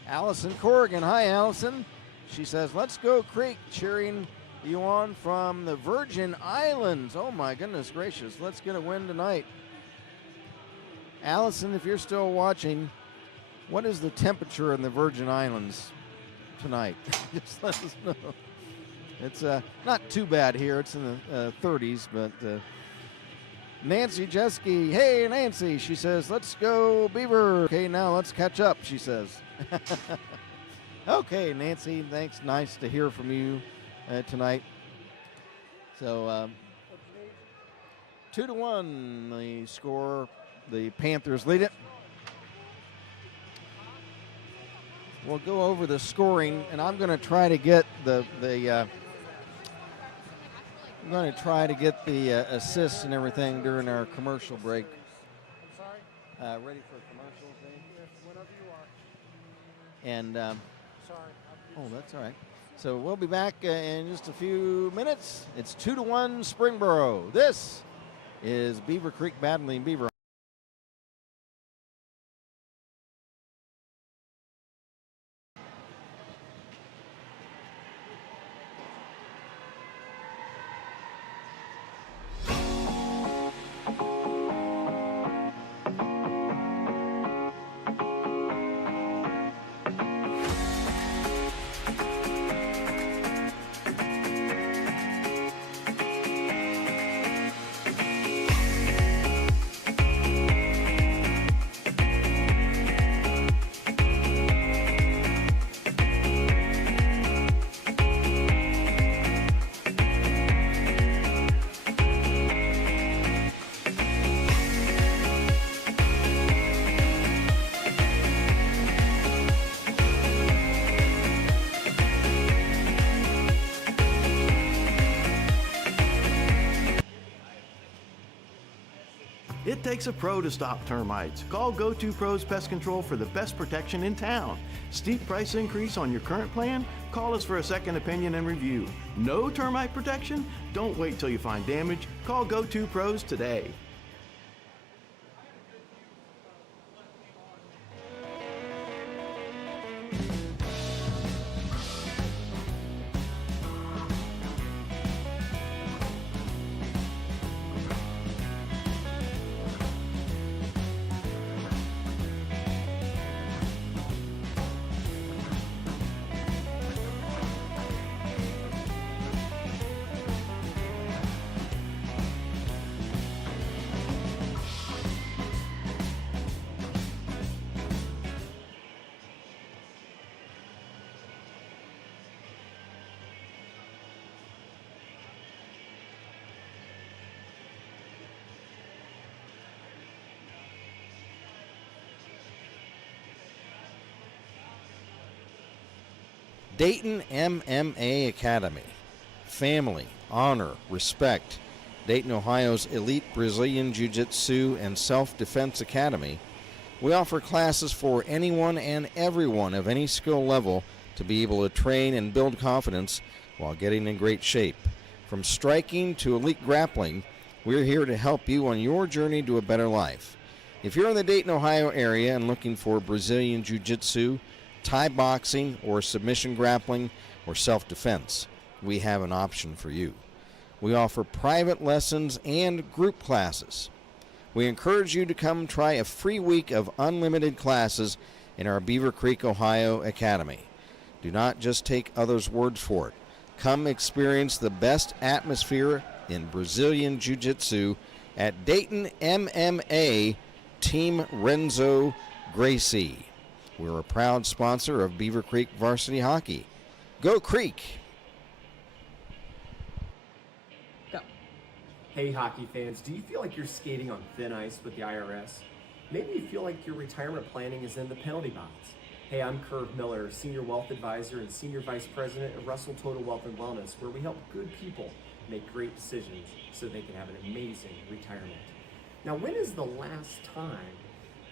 Allison Corrigan. Hi, Allison. She says, "Let's go Creek," cheering you on from the Virgin Islands. Oh my goodness gracious, let's get a win tonight. Allison, if you're still watching, what is the temperature in the Virgin Islands tonight? Just let us know. It's not too bad here. It's in the 30s, but Nancy Jeske, hey Nancy, she says, "Let's go Beaver." Okay, now let's catch up, she says. Okay, Nancy, thanks. Nice to hear from you tonight. So 2-1, the score. The Panthers lead it. We'll go over the scoring, and I'm going to try to get the assists and everything during our commercial break. I'm sorry? Ready for commercials, Dave? Yes, whenever you are. And Sorry. oh, that's all right. So we'll be back in just a few minutes. It's 2-1 Springboro. This is Beavercreek battling Beaver. It takes a pro to stop termites. Call Go-To Pros Pest Control for the best protection in town. Steep price increase on your current plan? Call us for a second opinion and review. No termite protection? Don't wait till you find damage. Call Go-To Pros today. Dayton MMA Academy. Family, honor, respect. Dayton, Ohio's elite Brazilian Jiu-Jitsu and Self-Defense Academy. We offer classes for anyone and everyone of any skill level to be able to train and build confidence while getting in great shape. From striking to elite grappling, we're here to help you on your journey to a better life. If you're in the Dayton, Ohio area and looking for Brazilian Jiu-Jitsu, Thai boxing, or submission grappling, or self-defense, we have an option for you. We offer private lessons and group classes. We encourage you to come try a free week of unlimited classes in our Beavercreek, Ohio Academy. Do not just take others' words for it. Come experience the best atmosphere in Brazilian Jiu-Jitsu at Dayton MMA Team Renzo Gracie. We're a proud sponsor of Beavercreek Varsity Hockey. Go Creek! Hey hockey fans, do you feel like you're skating on thin ice with the IRS? Maybe you feel like your retirement planning is in the penalty box. Hey, I'm Curve Miller, Senior Wealth Advisor and Senior Vice President of Russell Total Wealth and Wellness, where we help good people make great decisions so they can have an amazing retirement. Now, when is the last time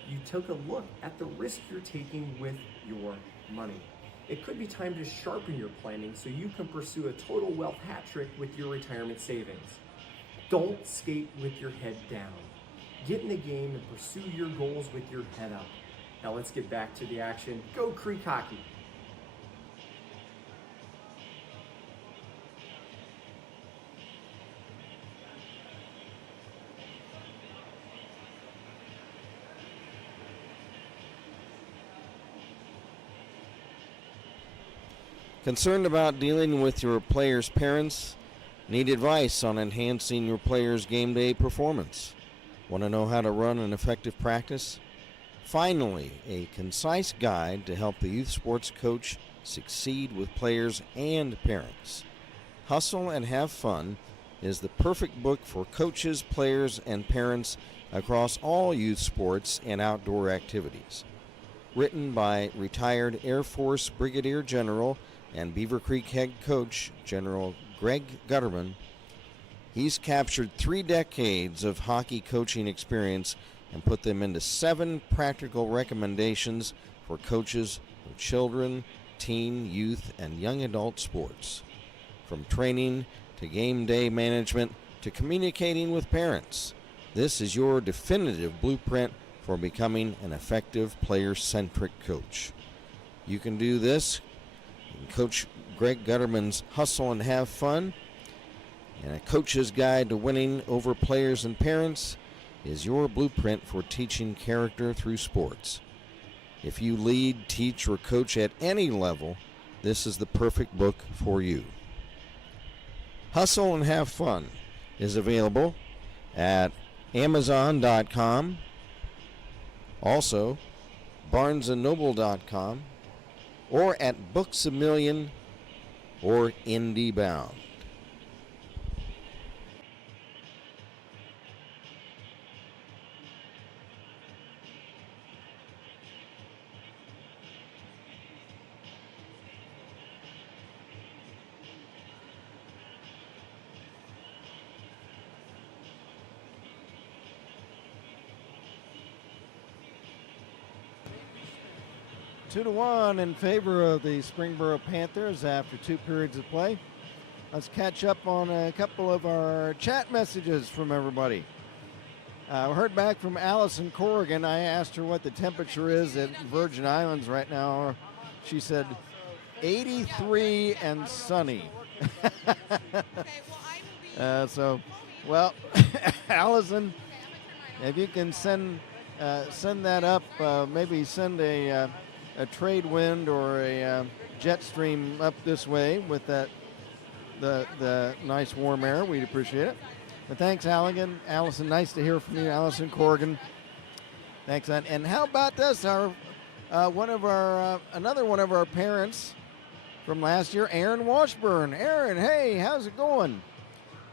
you took a look at the risk you're taking with your money? It could be time to sharpen your planning so you can pursue a total wealth hat trick with your retirement savings. Don't skate with your head down. Get in the game and pursue your goals with your head up. Now let's get back to the action. Go Creek Hockey! Concerned about dealing with your players' parents? Need advice on enhancing your players' game day performance? Want to know how to run an effective practice? Finally, a concise guide to help the youth sports coach succeed with players and parents. Hustle and Have Fun is the perfect book for coaches, players, and parents across all youth sports and outdoor activities. Written by retired Air Force Brigadier General and Beavercreek head coach General Greg Gutterman, he's captured 3 decades of hockey coaching experience and put them into 7 practical recommendations for coaches of children, teen, youth, and young adult sports. From training to game day management to communicating with parents, this is your definitive blueprint for becoming an effective player-centric coach. You can do this in Coach Greg Gutterman's Hustle and Have Fun, and a coach's guide to winning over players and parents is your blueprint for teaching character through sports. If you lead, teach, or coach at any level, this is the perfect book for you. Hustle and Have Fun is available at Amazon.com, also BarnesandNoble.com, or at Books A Million or IndieBound. 2-1 in favor of the Springboro Panthers after 2 periods of play. Let's catch up on a couple of our chat messages from everybody. We heard back from Allison Corrigan. I asked her what the temperature is at Virgin Islands right now. She said 83 and sunny. Well, Allison, if you can send that up, maybe send a trade wind or a jet stream up this way with the nice warm air, we'd appreciate it. But thanks, Allison. Nice to hear from you, Allison Corrigan. Thanks. And how about this? Our another one of our parents from last year, Aaron Washburn. Aaron, hey, how's it going?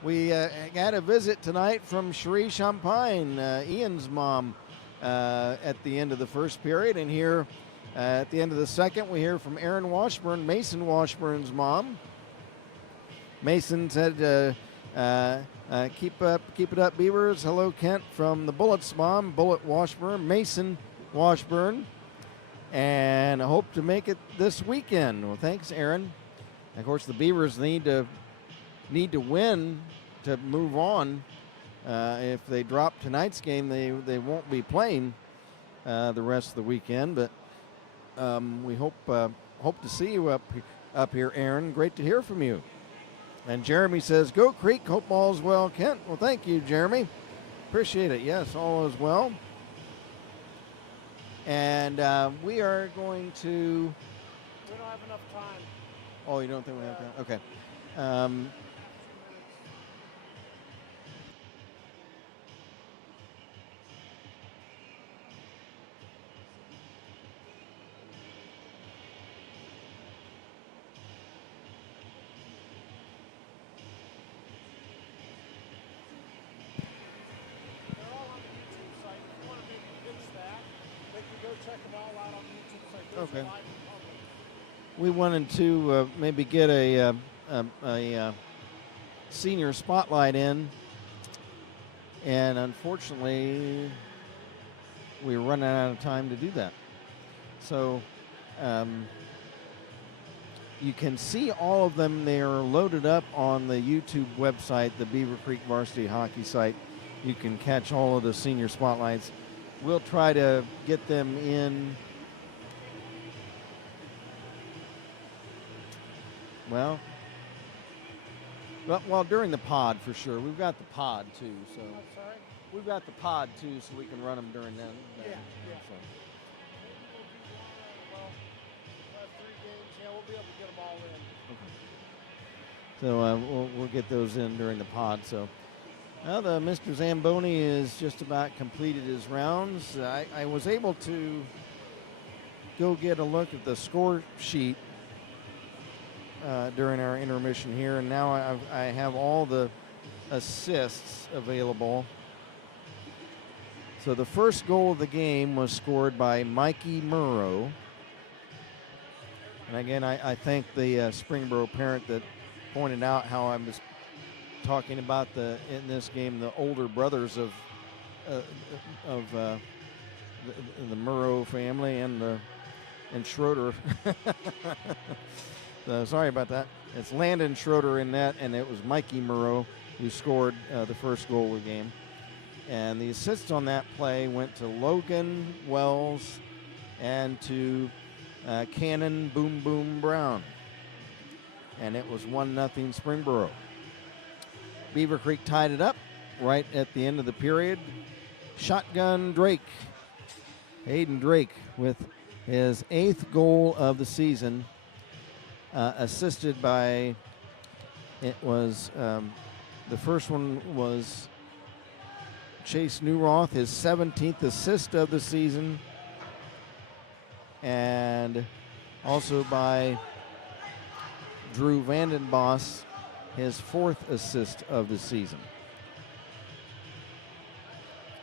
We got a visit tonight from Cherie Champagne, Ian's mom, at the end of the first period. And here at the end of the second, we hear from Aaron Washburn, Mason Washburn's mom. Mason said, keep it up, Beavers. Hello, Kent, from the Bullets mom, Bullet Washburn, Mason Washburn. And I hope to make it this weekend. Well, thanks, Aaron. Of course, the Beavers need to win to move on. If they drop tonight's game, they won't be playing the rest of the weekend. But we hope to see you up here, Aaron. Great to hear from you. And Jeremy says, "Go Creek. Hope all is well, Kent." Well, thank you, Jeremy. Appreciate it. Yes, all is well. And we are going to. We don't have enough time. Oh, you don't think we have time? Okay. They're all on the YouTube site. If you want to maybe pitch that, they can go check them all out on the YouTube site. Those Okay. are live in public. We wanted to maybe get a senior spotlight in, and unfortunately, we're running out of time to do that. So you can see all of them. They are loaded up on the YouTube website, the Beavercreek Varsity Hockey site. You can catch all of the senior spotlights. We'll try to get them in. Well, during the pod for sure. We've got the pod too, so I'm sorry? we've got the pod too, so we can run them during that. Yeah. So. Well, we'll have 3 games. Yeah, we'll be able to get them all in. So we'll get those in during the pod. So now the Mr. Zamboni is just about completed his rounds. I was able to go get a look at the score sheet during our intermission here, and now I have all the assists available. So the first goal of the game was scored by Mikey Murrow. And again, I thank the Springboro parent that pointed out how I was talking about in this game the older brothers of the Murrow family and Schroeder. Sorry about that. It's Landon Schroeder in net, and it was Mikey Murrow who scored the first goal of the game. And the assists on that play went to Logan Wells and to Cannon Boom Boom Brown. And it was 1-0 Springboro. Beavercreek tied it up right at the end of the period. Shotgun Drake. Hayden Drake with his 8th goal of the season. Assisted by, it was, the first one was Chase Newroth, his 17th assist of the season. And also by Drew Vandenboss, his 4th assist of the season.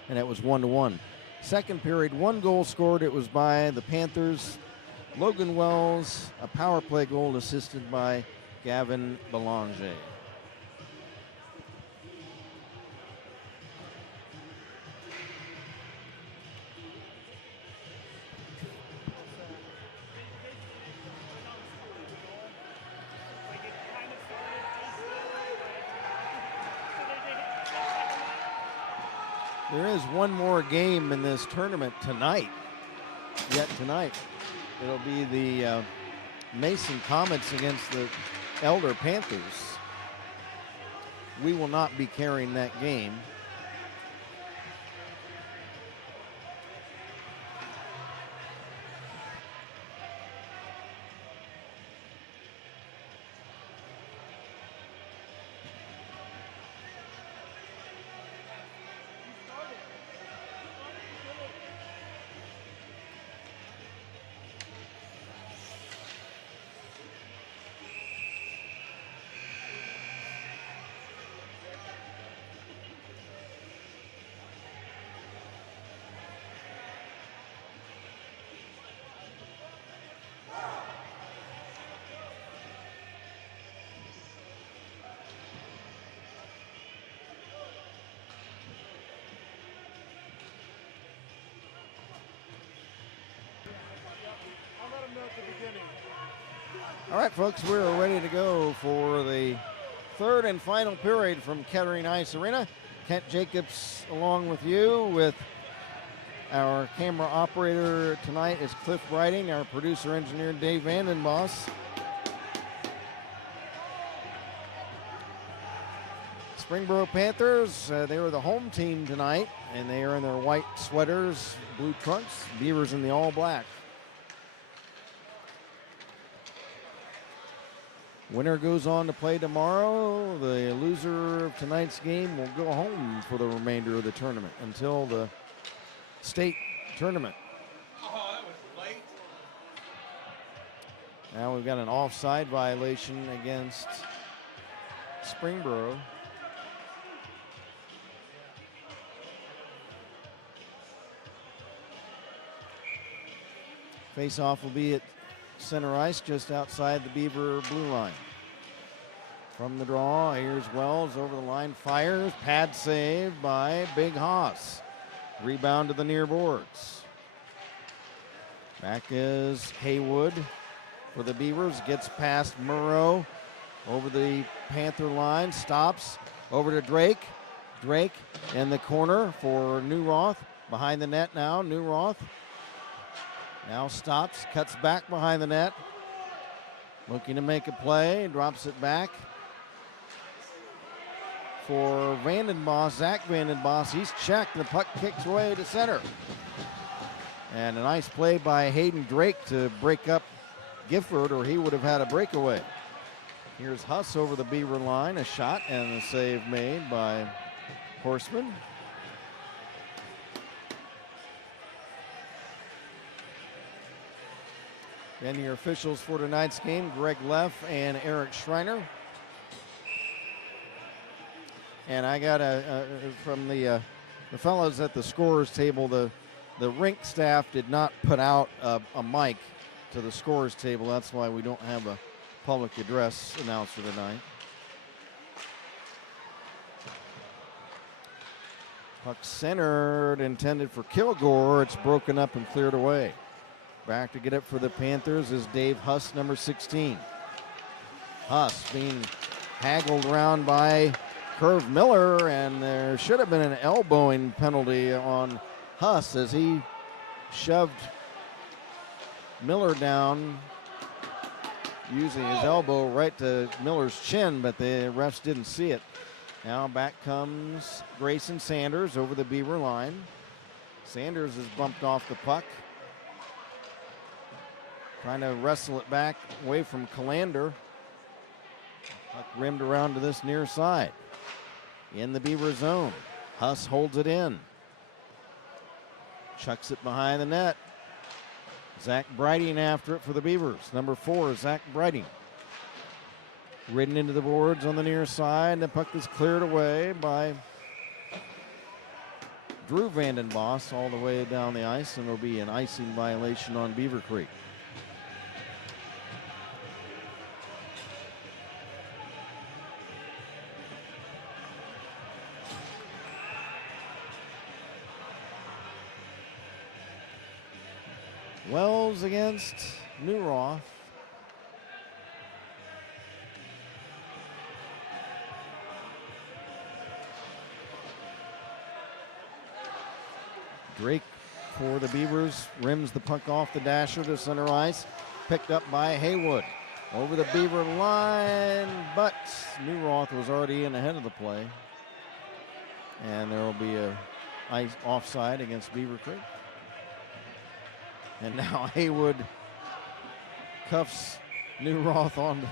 And it was 1-1. Second period, 1 goal scored. It was by the Panthers. Logan Wells, a power play goal assisted by Gavin Belanger. There is one more game in this tournament tonight. Yet tonight, it'll be the Mason Comets against the Elder Panthers. We will not be carrying that game. I'll let them know at the beginning. All right, folks, we're ready to go for the third and final period from Kettering Ice Arena. Kent Jacobs along with you, with our camera operator tonight is Cliff Writing, our producer engineer Dave Vandenboss. Springboro Panthers, they were the home team tonight, and they are in their white sweaters, blue trunks. Beavers in the all black. Winner goes on to play tomorrow. The loser of tonight's game will go home for the remainder of the tournament until the state tournament. Oh, that was late. Now we've got an offside violation against Springboro. Face-off will be at center ice just outside the Beaver blue line. From the draw, here's Wells over the line, fires, pad save by Big Haas. Rebound to the near boards. Back is Haywood for the Beavers, gets past Murrow over the Panther line, stops, over to Drake. Drake in the corner for Newroth, behind the net now, Newroth. Now stops, cuts back behind the net. Looking to make a play, drops it back for Vandenboss, Zach Vandenboss. He's checked, the puck kicks away to center. And a nice play by Hayden Drake to break up Gifford, or he would have had a breakaway. Here's Huss over the Beaver line, a shot and a save made by Horseman. Then your officials for tonight's game, Greg Leff and Eric Schreiner. And I got from the fellows at the scorers table, the rink staff did not put out a mic to the scorers table. That's why we don't have a public address announcer tonight. Puck centered, intended for Kilgore. It's broken up and cleared away. Back to get it for the Panthers is Dave Huss, number 16. Huss being haggled around by Curve Miller, and there should have been an elbowing penalty on Huss as he shoved Miller down using his elbow right to Miller's chin, but the refs didn't see it. Now back comes Grayson Sanders over the Beaver line. Sanders has bumped off the puck, trying to wrestle it back away from Calander. Puck rimmed around to this near side. In the Beaver zone. Huss holds it in. Chucks it behind the net. Zach Brighting after it for the Beavers. Number 4, Zach Brighting. Ridden into the boards on the near side. The puck is cleared away by Drew Vandenboss all the way down the ice, and it'll be an icing violation on Beavercreek. Wells against Newroth. Drake for the Beavers rims the puck off the dasher to center ice. Picked up by Haywood. Over the Beaver line, but Newroth was already in ahead of the play. And there will be a offside against Beavercreek. And now Haywood cuffs Newroth on the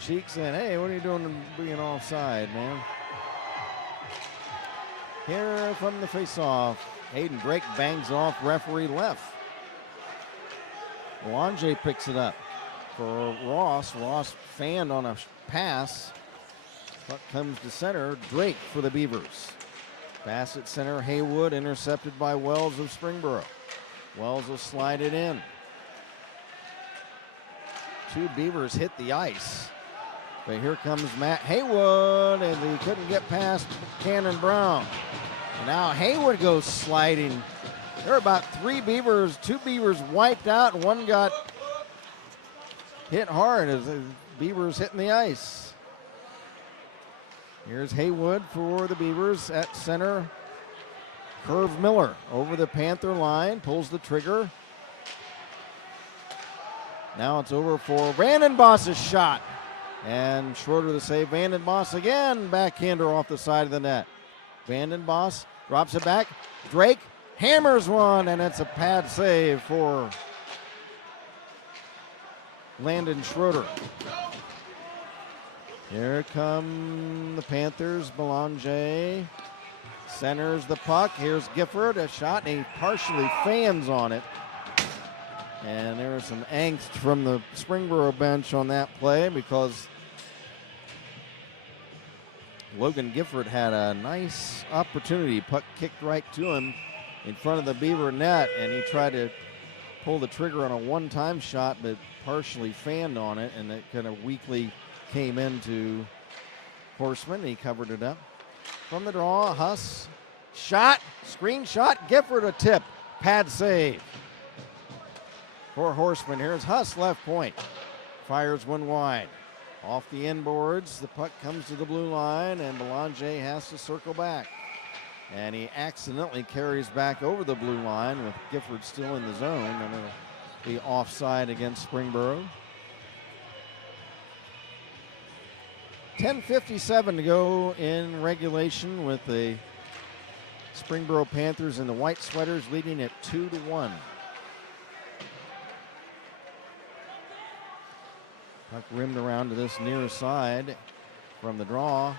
cheek saying, hey, what are you doing being offside, man? Here from the faceoff, Hayden Drake bangs off referee left. Belanger picks it up for Ross. Ross fanned on a pass. Puck comes to center. Drake for the Beavers. Pass at center. Haywood intercepted by Wells of Springboro. Wells will slide it in. Two Beavers hit the ice. But here comes Matt Haywood, and he couldn't get past Cannon Brown. And now Haywood goes sliding. There are about three Beavers, two Beavers wiped out, and one got hit hard as the Beavers hitting the ice. Here's Haywood for the Beavers at center. Curve Miller over the Panther line, pulls the trigger. Now it's over for Vandenboss's shot. And Schroeder the save. Vandenboss again, backhander off the side of the net. Vandenboss drops it back. Drake hammers one, and it's a pad save for Landon Schroeder. Here come the Panthers. Belanger centers the puck. Here's Gifford, a shot, and he partially fans on it. And there was some angst from the Springboro bench on that play because Logan Gifford had a nice opportunity. Puck kicked right to him in front of the Beaver net, and he tried to pull the trigger on a one-time shot, but partially fanned on it, and it kind of weakly came into Horseman. He covered it up. From the draw, Huss, shot, screen shot, Gifford a tip, pad save for Horseman. Here's Huss, left point, fires one wide. Off the inboards, the puck comes to the blue line, and Belanger has to circle back. And he accidentally carries back over the blue line with Gifford still in the zone, and it'll be offside against Springboro. 10:57 to go in regulation with the Springboro Panthers and the White Sweaters leading at 2-1. Puck rimmed around to this near side from the draw.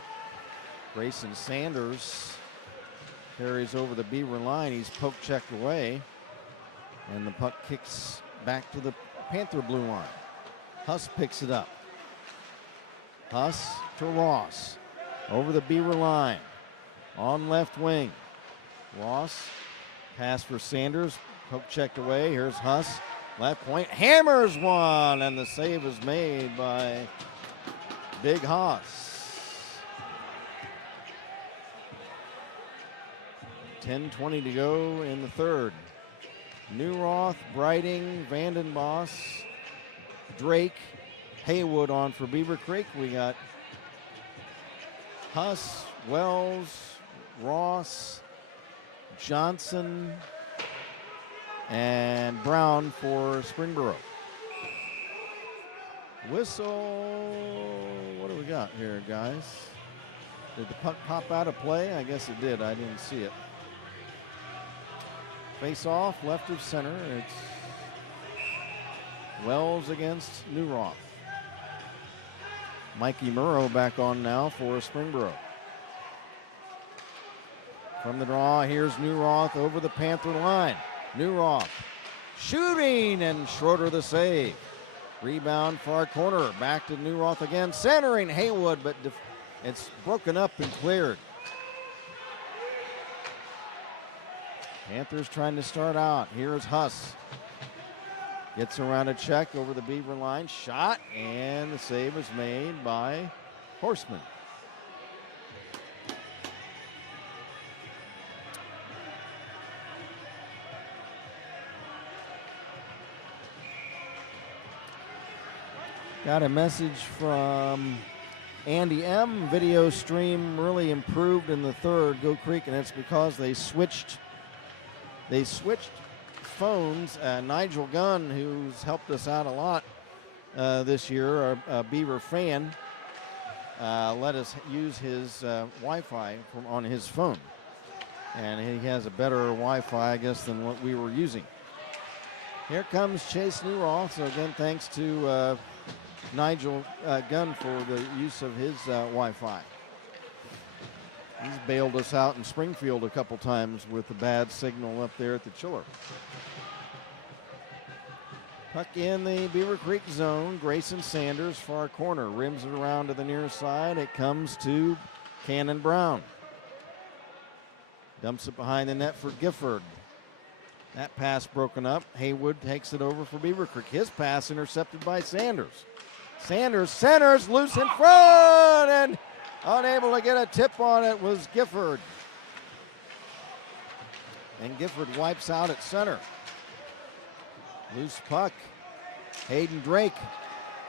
Grayson Sanders carries over the Beaver line. He's poke checked away. And the puck kicks back to the Panther blue line. Huss picks it up. Huss to Ross. Over the Beaver line. On left wing. Ross. Pass for Sanders. Poke checked away. Here's Huss. Left point. Hammers one. And the save is made by Big Huss. 10:20 to go in the third. Newroth, Brighting, Vandenboss, Drake, Haywood on for Beavercreek. We got Huss, Wells, Ross, Johnson, and Brown for Springboro. Whistle. What do we got here, guys? Did the puck pop out of play? I guess it did. I didn't see it. Face off, left of center. It's Wells against Newroth. Mikey Murrow back on now for Springboro. From the draw, here's Newroth over the Panther line. Newroth shooting, and Schroeder the save. Rebound far corner, back to Newroth again, centering Haywood, but it's broken up and cleared. Panthers trying to start out. Here's Huss. Gets around a check over the Beaver line. Shot, and the save is made by Horseman. Got a message from Andy M. Video stream really improved in the third, Go Creek, and it's because they switched phones. Nigel Gunn, who's helped us out a lot this year, a Beaver fan, let us use his Wi-Fi on his phone. And he has a better Wi-Fi, I guess, than what we were using. Here comes Chase Newroth. So again, thanks to Nigel Gunn for the use of his Wi-Fi. He's bailed us out in Springfield a couple times with the bad signal up there at the chiller. Puck in the Beavercreek zone. Grayson Sanders, far corner, rims it around to the near side. It comes to Cannon Brown. Dumps it behind the net for Gifford. That pass broken up. Haywood takes it over for Beavercreek. His pass intercepted by Sanders. Sanders centers, loose in front, and unable to get a tip on it was Gifford. And Gifford wipes out at center. Loose puck. Hayden Drake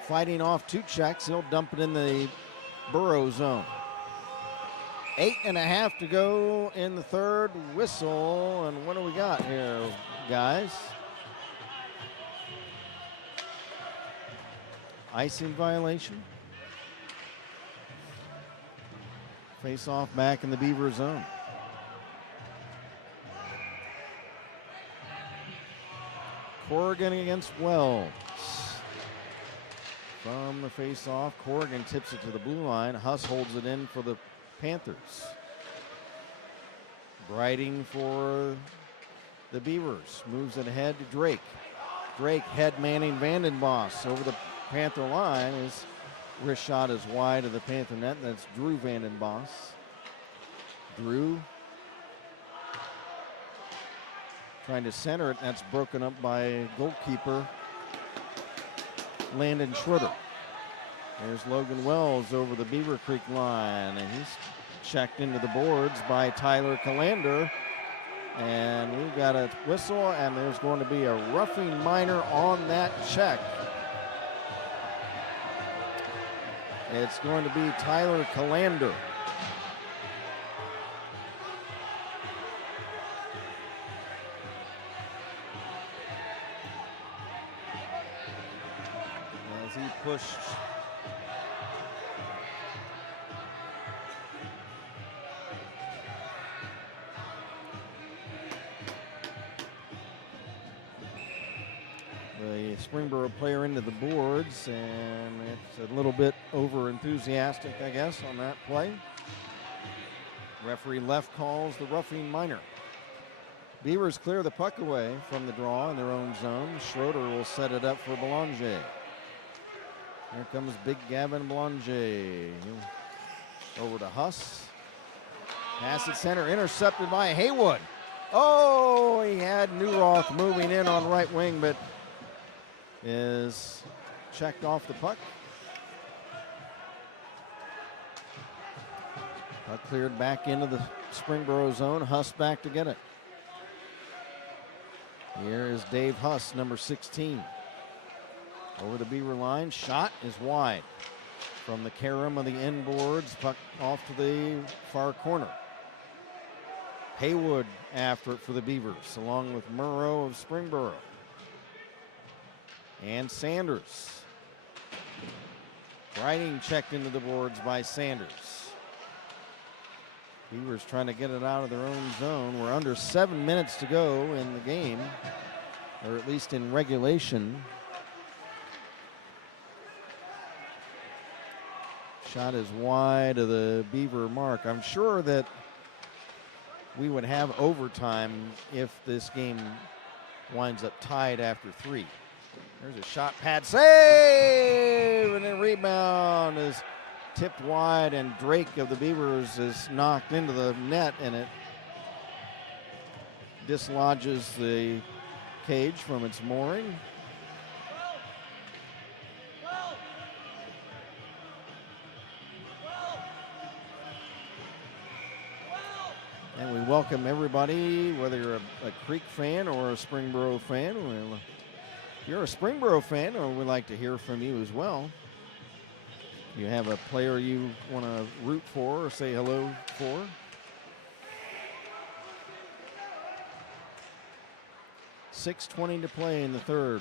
fighting off 2 checks. He'll dump it in the Boro zone. 8.5 to go in the third. Whistle, and what do we got here, guys? Icing violation. Face off back in the Beaver zone. Corrigan against Wells. From the face-off, Corrigan tips it to the blue line. Huss holds it in for the Panthers. Briding for the Beavers. Moves it ahead to Drake. Drake head manning Vandenboss over the Panther line. His wrist shot is wide of the Panther net. That's Drew Vandenboss. Drew trying to center it. That's broken up by goalkeeper Landon Schroeder. There's Logan Wells over the Beavercreek line, and he's checked into the boards by Tyler Calander. And we've got a whistle, and there's going to be a roughing minor on that check. It's going to be Tyler Calander. As he pushed the Springboro player into the boards, and it's a little bit over enthusiastic, I guess, on that play. Referee left calls the roughing minor. Beavers clear the puck away from the draw in their own zone. Schroeder will set it up for Belanger. Here comes big Gavin Belanger. Over to Huss. Pass at center, intercepted by Haywood. Oh, he had Newroth moving in on right wing, but is checked off the puck. Puck cleared back into the Springboro zone. Huss back to get it. Here is Dave Huss, number 16. Over the Beaver line, shot is wide. From the carom of the inboards, puck off to the far corner. Haywood after it for the Beavers, along with Murrow of Springboro. And Sanders. Riding checked into the boards by Sanders. Beavers trying to get it out of their own zone. We're under 7 minutes to go in the game, or at least in regulation. Shot is wide of the Beaver mark. I'm sure that we would have overtime if this game winds up tied after 3. There's a shot, pad save, and then rebound is tipped wide, and Drake of the Beavers is knocked into the net, and it dislodges the cage from its mooring. And we welcome everybody, whether you're a Creek fan or a Springboro fan. If you're a Springboro fan, we'd like to hear from you as well. You have a player you want to root for or say hello for? .6:20 to play in the third.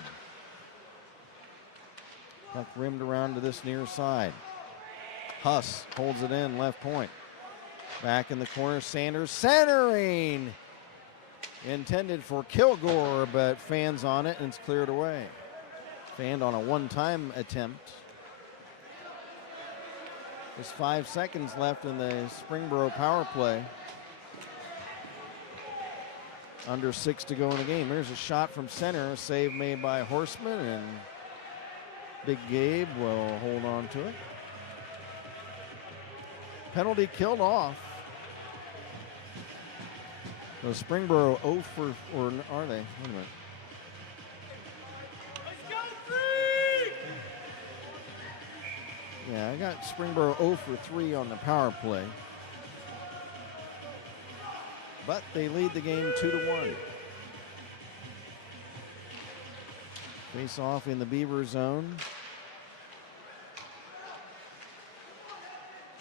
Puck rimmed around to this near side. Huss holds it in, left point. Back in the corner, Sanders centering. Intended for Kilgore, but fans on it, and it's cleared away. Fanned on a one-time attempt. There's 5 seconds left in the Springboro power play. Under 6 to go in the game. There's a shot from center, a save made by Horseman, and Big Gabe will hold on to it. Penalty killed off. So Springboro 0 for, or are they? Wait a minute. Let's go, Freak! Yeah, I got Springboro 0 for 3 on the power play. But they lead the game 2-1. Face off in the Beaver zone.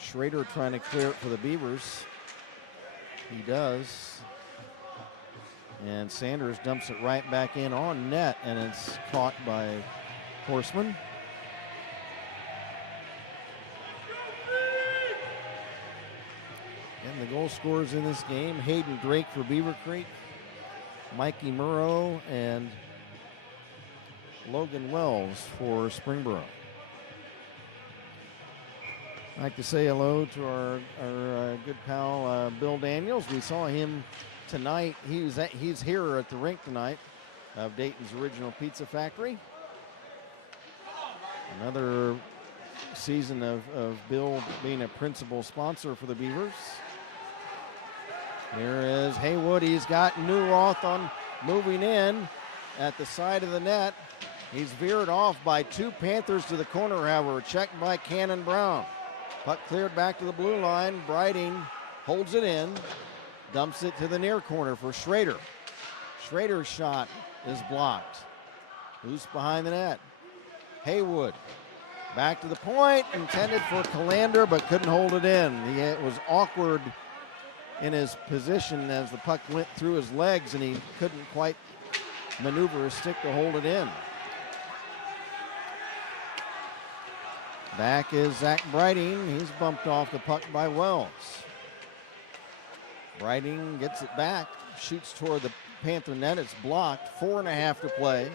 Schrader trying to clear it for the Beavers. He does. And Sanders dumps it right back in on net, and it's caught by Horseman. And the goal scorers in this game, Hayden Drake for Beavercreek, Mikey Murrow, and Logan Wells for Springboro. I'd like to say hello to our good pal Bill Daniels. We saw him tonight. He's here at the rink tonight of Dayton's Original Pizza Factory. Another season of Bill being a principal sponsor for the Beavers. Here is Haywood. He's got Newroth on moving in at the side of the net. He's veered off by 2 Panthers to the corner, however, checked by Cannon Brown. Puck cleared back to the blue line. Brighting holds it in, dumps it to the near corner for Schrader. Schrader's shot is blocked. Loose behind the net. Haywood back to the point, intended for Calander, but couldn't hold it in. It was awkward in his position as the puck went through his legs, and he couldn't quite maneuver his stick to hold it in. Back is Zach Brighting. He's bumped off the puck by Wells. Brighting gets it back, shoots toward the Panther net. It's blocked. 4.5 to play.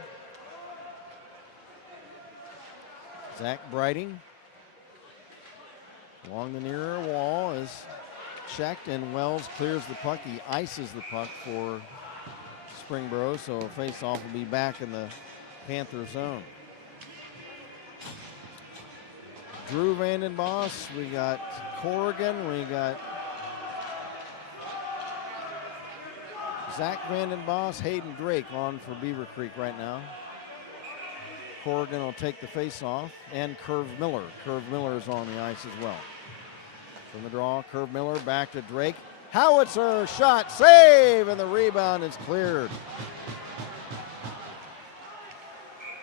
Zach Brighting along the nearer wall is checked, and Wells clears the puck. He ices the puck for Springboro, so a face-off will be back in the Panther zone. Drew Vandenboss, we got Corrigan, we got Zach Vandenboss, Hayden Drake on for Beavercreek right now. Corrigan will take the face-off, and Curve Miller. Curve Miller is on the ice as well. From the draw, Curve Miller back to Drake. Howitzer shot, save, and the rebound is cleared.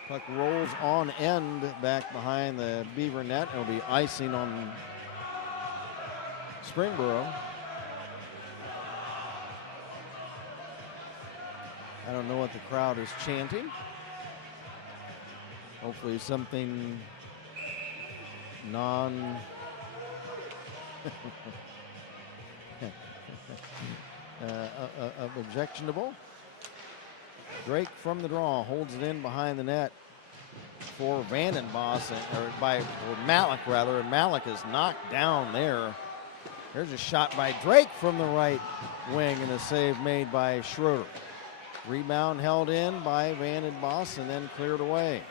Puck rolls on end back behind the Beaver net. It'll be icing on Springboro. I don't know what the crowd is chanting. Hopefully something objectionable. Drake from the draw holds it in behind the net for Vandenboss, or Malik rather, and Malik is knocked down there. There's a shot by Drake from the right wing and a save made by Schroeder. Rebound held in by Vandenboss and then cleared away.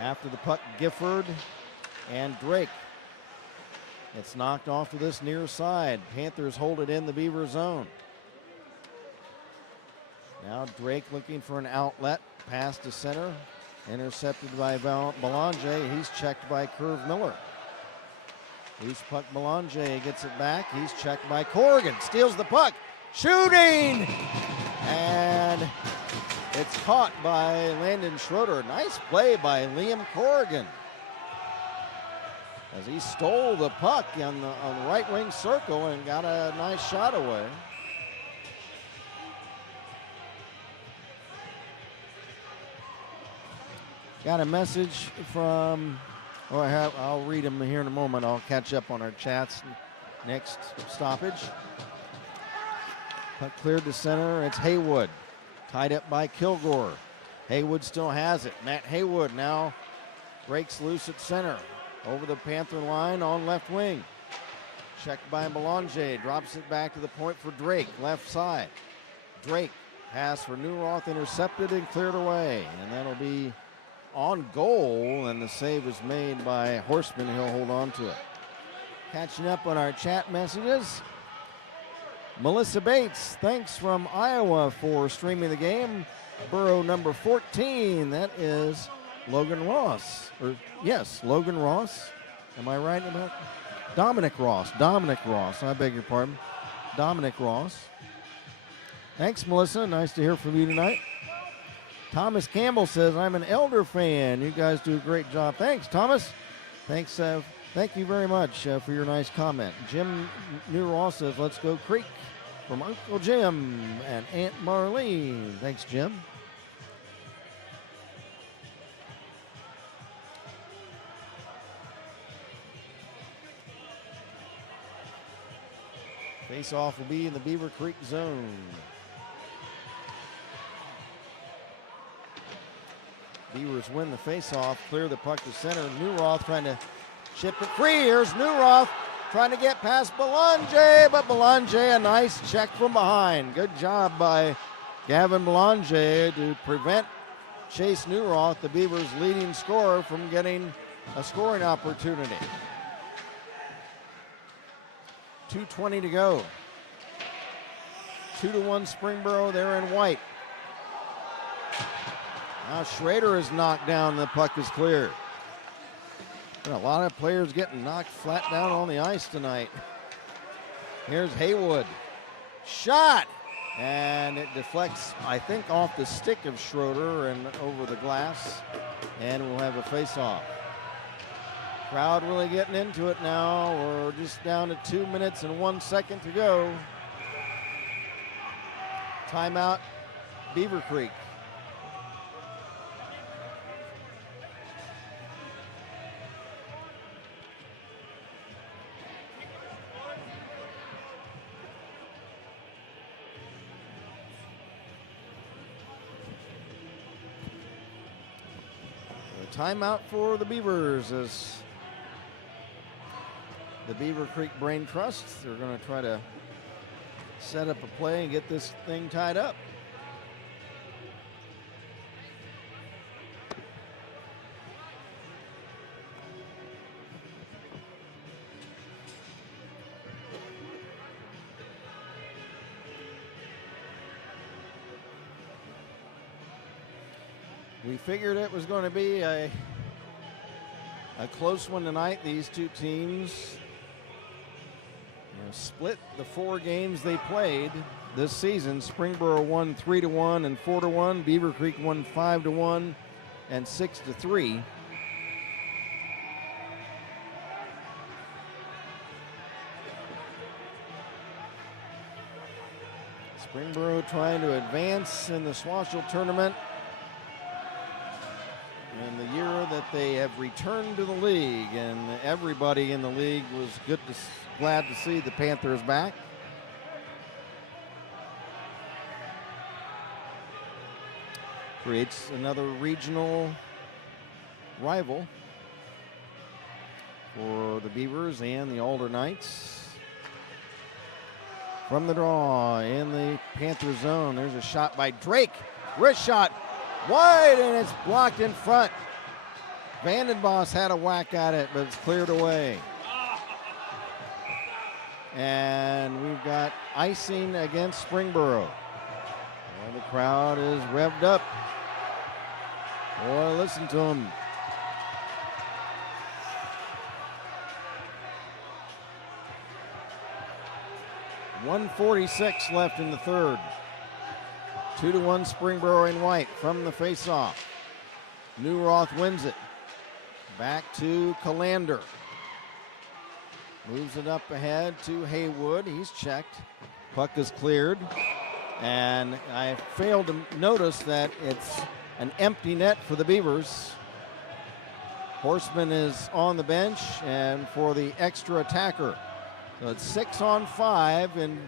After the puck, Gifford and Drake. It's knocked off to this near side. Panthers hold it in the Beaver zone. Now Drake looking for an outlet. Pass to center. Intercepted by Belanger. He's checked by Curve Miller. Loose puck, Belanger gets it back. He's checked by Corrigan. Steals the puck. Shooting! And it's caught by Landon Schroeder. Nice play by Liam Corrigan. as he stole the puck on the right wing circle and got a nice shot away. Got a message from, I'll read them here in a moment. I'll catch up on our chats next stoppage. Puck cleared to center. It's Haywood. Tied up by Kilgore. Haywood still has it. Matt Haywood now breaks loose at center. Over the Panther line on left wing. Checked by Belanger. Drops it back to the point for Drake. Left side. Drake. Pass for Newroth. Intercepted and cleared away. And that'll be on goal. And the save is made by Horseman. He'll hold on to it. Catching up on our chat messages. Melissa Bates, thanks from Iowa for streaming the game. Boro number 14, that is Logan Ross. Logan Ross. Am I right about Dominic Ross, I beg your pardon. Dominic Ross. Thanks, Melissa. Nice to hear from you tonight. Thomas Campbell says, I'm an Elder fan. You guys do a great job. Thanks, Thomas. Thanks. Thank you very much for your nice comment. Jim Newross says, let's go Creek. From Uncle Jim and Aunt Marlene. Thanks, Jim. Face-off will be in the Beavercreek zone. Beavers win the face-off, clear the puck to center. Newroth trying to chip it free. Here's Newroth. Trying to get past Belanger, but Belanger, a nice check from behind. Good job by Gavin Belanger to prevent Chase Newroth, the Beavers' leading scorer, from getting a scoring opportunity. 2:20 to go. 2-1 Springboro, they're in white. Now Schrader is knocked down, the puck is cleared. And a lot of players getting knocked flat down on the ice tonight. Here's Haywood. Shot! And it deflects, I think, off the stick of Schroeder and over the glass. And we'll have a face-off. Crowd really getting into it now. We're just down to 2 minutes and 1 second to go. Timeout, Beavercreek. Timeout for the Beavers as the Beavercreek Brain Trust, they're going to try to set up a play and get this thing tied up. We figured it was going to be a close one tonight. These two teams split the 4 games they played this season. Springboro won 3-1 and 4-1. Beavercreek won 5-1 and 6-3. Springboro trying to advance in the SWOWSHL tournament. In the year that they have returned to the league, and everybody in the league was glad to see the Panthers back. Creates another regional rival for the Beavers and the Alder Knights. From the draw in the Panther zone, there's a shot by Drake. Wrist shot. Wide, and it's blocked in front. Vandenbos had a whack at it, but it's cleared away. And we've got icing against Springboro. Well, the crowd is revved up. Boy, listen to them. .146 left in the third. 2-1 Springboro in white from the faceoff. Newroth wins it. Back to Calander. Moves it up ahead to Haywood. He's checked. Puck is cleared. And I failed to notice that it's an empty net for the Beavers. Horseman is on the bench and for the extra attacker. So it's 6-on-5 and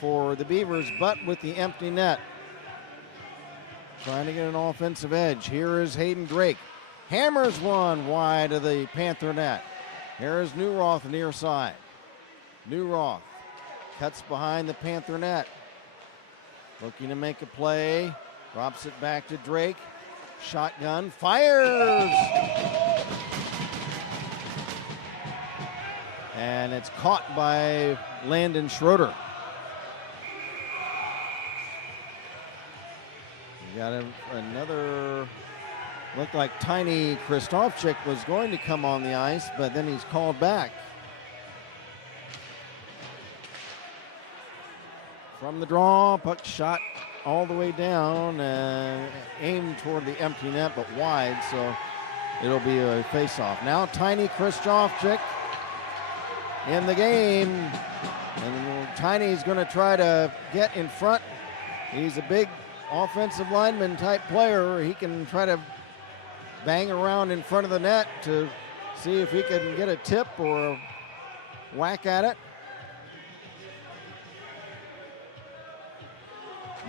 for the Beavers, but with the empty net. Trying to get an offensive edge. Here is Hayden Drake. Hammers one wide of the Panther net. Here is Newroth near side. Newroth cuts behind the Panther net. Looking to make a play. Drops it back to Drake. Shotgun. Fires! And it's caught by Landon Schroeder. We got another, looked like Tiny Kristofchik was going to come on the ice, but then he's called back. From the draw, puck shot all the way down and aimed toward the empty net, but wide, so it'll be a face-off. Now Tiny Kristofchik in the game, and Tiny's going to try to get in front. He's a big offensive lineman type player. He can try to bang around in front of the net to see if he can get a tip or a whack at it.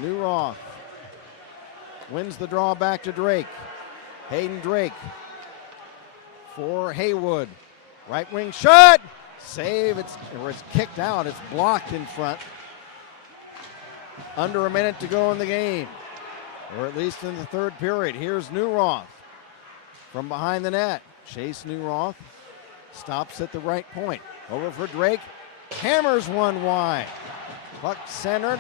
Newroth wins the draw back to Drake. Hayden Drake for Haywood. Right wing shot. Save. It's kicked out. It's blocked in front. Under a minute to go in the game, or at least in the third period. Here's Newroth from behind the net. Chase Newroth stops at the right point. Over for Drake. Hammers one wide. Puck centered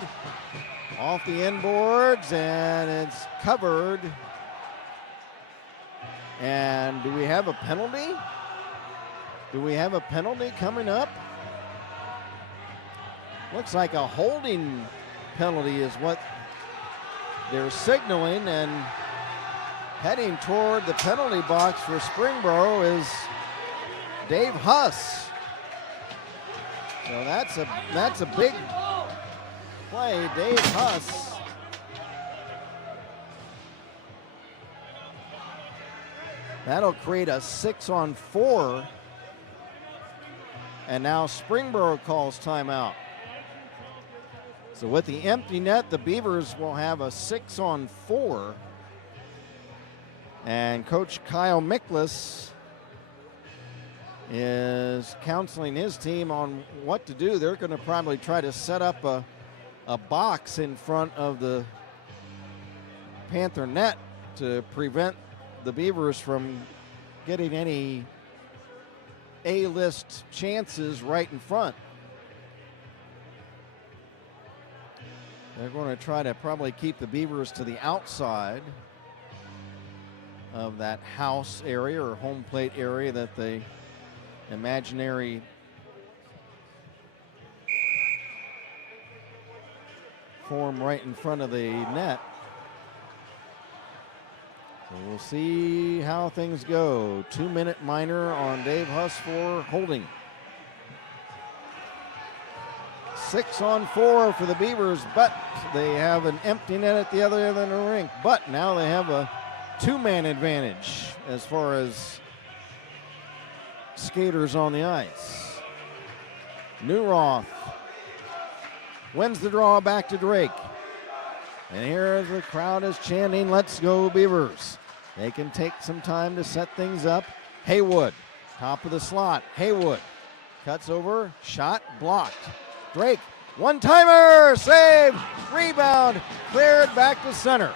off the inboards, and it's covered. And do we have a penalty? Do we have a penalty coming up? Looks like a holding penalty is what they're signaling, and heading toward the penalty box for Springboro is Dave Huss. So that's a big play, Dave Huss. That'll create a 6-on-4. And now Springboro calls timeout. So with the empty net, the Beavers will have a 6-on-4. And Coach Kyle Miklas is counseling his team on what to do. They're going to probably try to set up a box in front of the Panther net to prevent the Beavers from getting any A-list chances right in front. They're going to try to probably keep the Beavers to the outside of that house area or home plate area that the imaginary form right in front of the net. So we'll see how things go. 2-minute minor on Dave Huss for holding. 6-on-4 for the Beavers, but they have an empty net at the other end of the rink. But now they have a 2-man advantage as far as skaters on the ice. Newroth wins the draw back to Drake. And here the crowd is chanting, "Let's go Beavers." They can take some time to set things up. Haywood, top of the slot. Haywood cuts over, shot, blocked. Drake, one-timer, save, rebound, cleared back to center.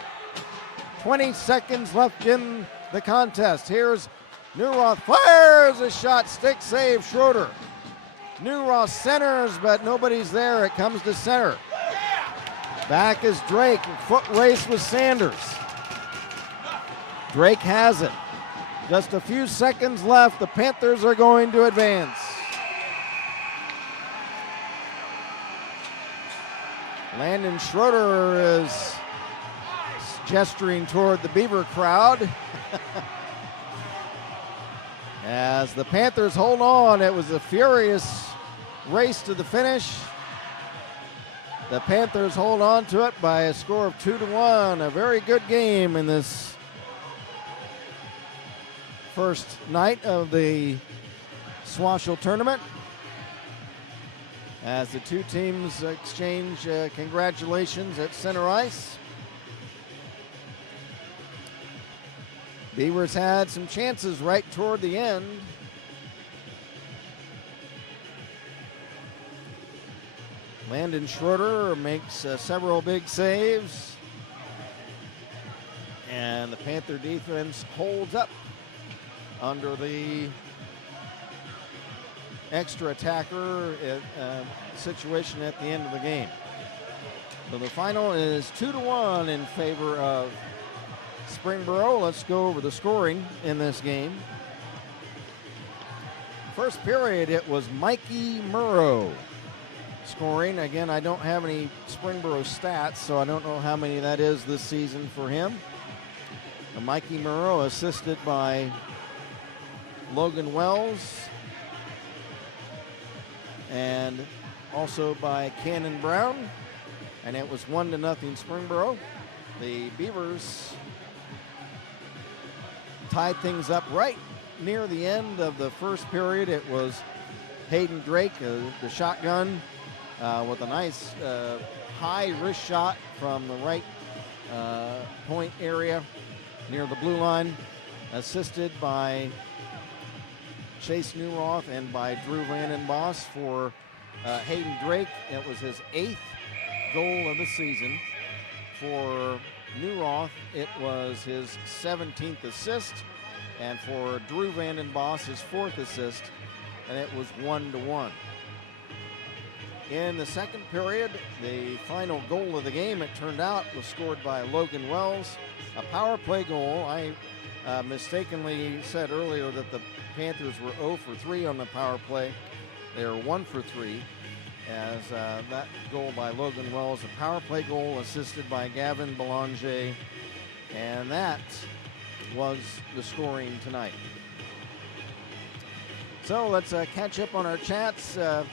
20 seconds left in the contest. Here's Newroth, fires a shot, stick save, Schroeder. Newroth centers, but nobody's there. It comes to center. Back is Drake, foot race with Sanders. Drake has it. Just a few seconds left. The Panthers are going to advance. Landon Schroeder is gesturing toward the Beaver crowd. As the Panthers hold on, it was a furious race to the finish. The Panthers hold on to it by a score of 2-1. A very good game in this first night of the SWOWSHL tournament, as the two teams exchange congratulations at center ice. Beavers had some chances right toward the end. Landon Schroeder makes several big saves, and the Panther defense holds up under the extra attacker situation at the end of the game. So the final is 2-1 in favor of Springboro. Let's go over the scoring in this game. First period, it was Mikey Murrow scoring. Again, I don't have any Springboro stats, so I don't know how many that is this season for him. Mikey Murrow assisted by Logan Wells and also by Cannon Brown, and it was 1-0 Springboro. The Beavers tied things up right near the end of the first period. It was Hayden Drake, the shotgun, with a nice high wrist shot from the right point area near the blue line, assisted by Chase Newroth and by Drew Vandenbos for Hayden Drake. It was his 8th goal of the season. For Newroth, it was his 17th assist, and for Drew Vandenbos, his 4th assist, and it was 1-1. In the second period, the final goal of the game, it turned out, was scored by Logan Wells, a power play goal. I mistakenly said earlier that the Panthers were 0 for 3 on the power play. They were 1 for 3, as that goal by Logan Wells, a power play goal assisted by Gavin Belanger, and that was the scoring tonight. So let's catch up on our chats. The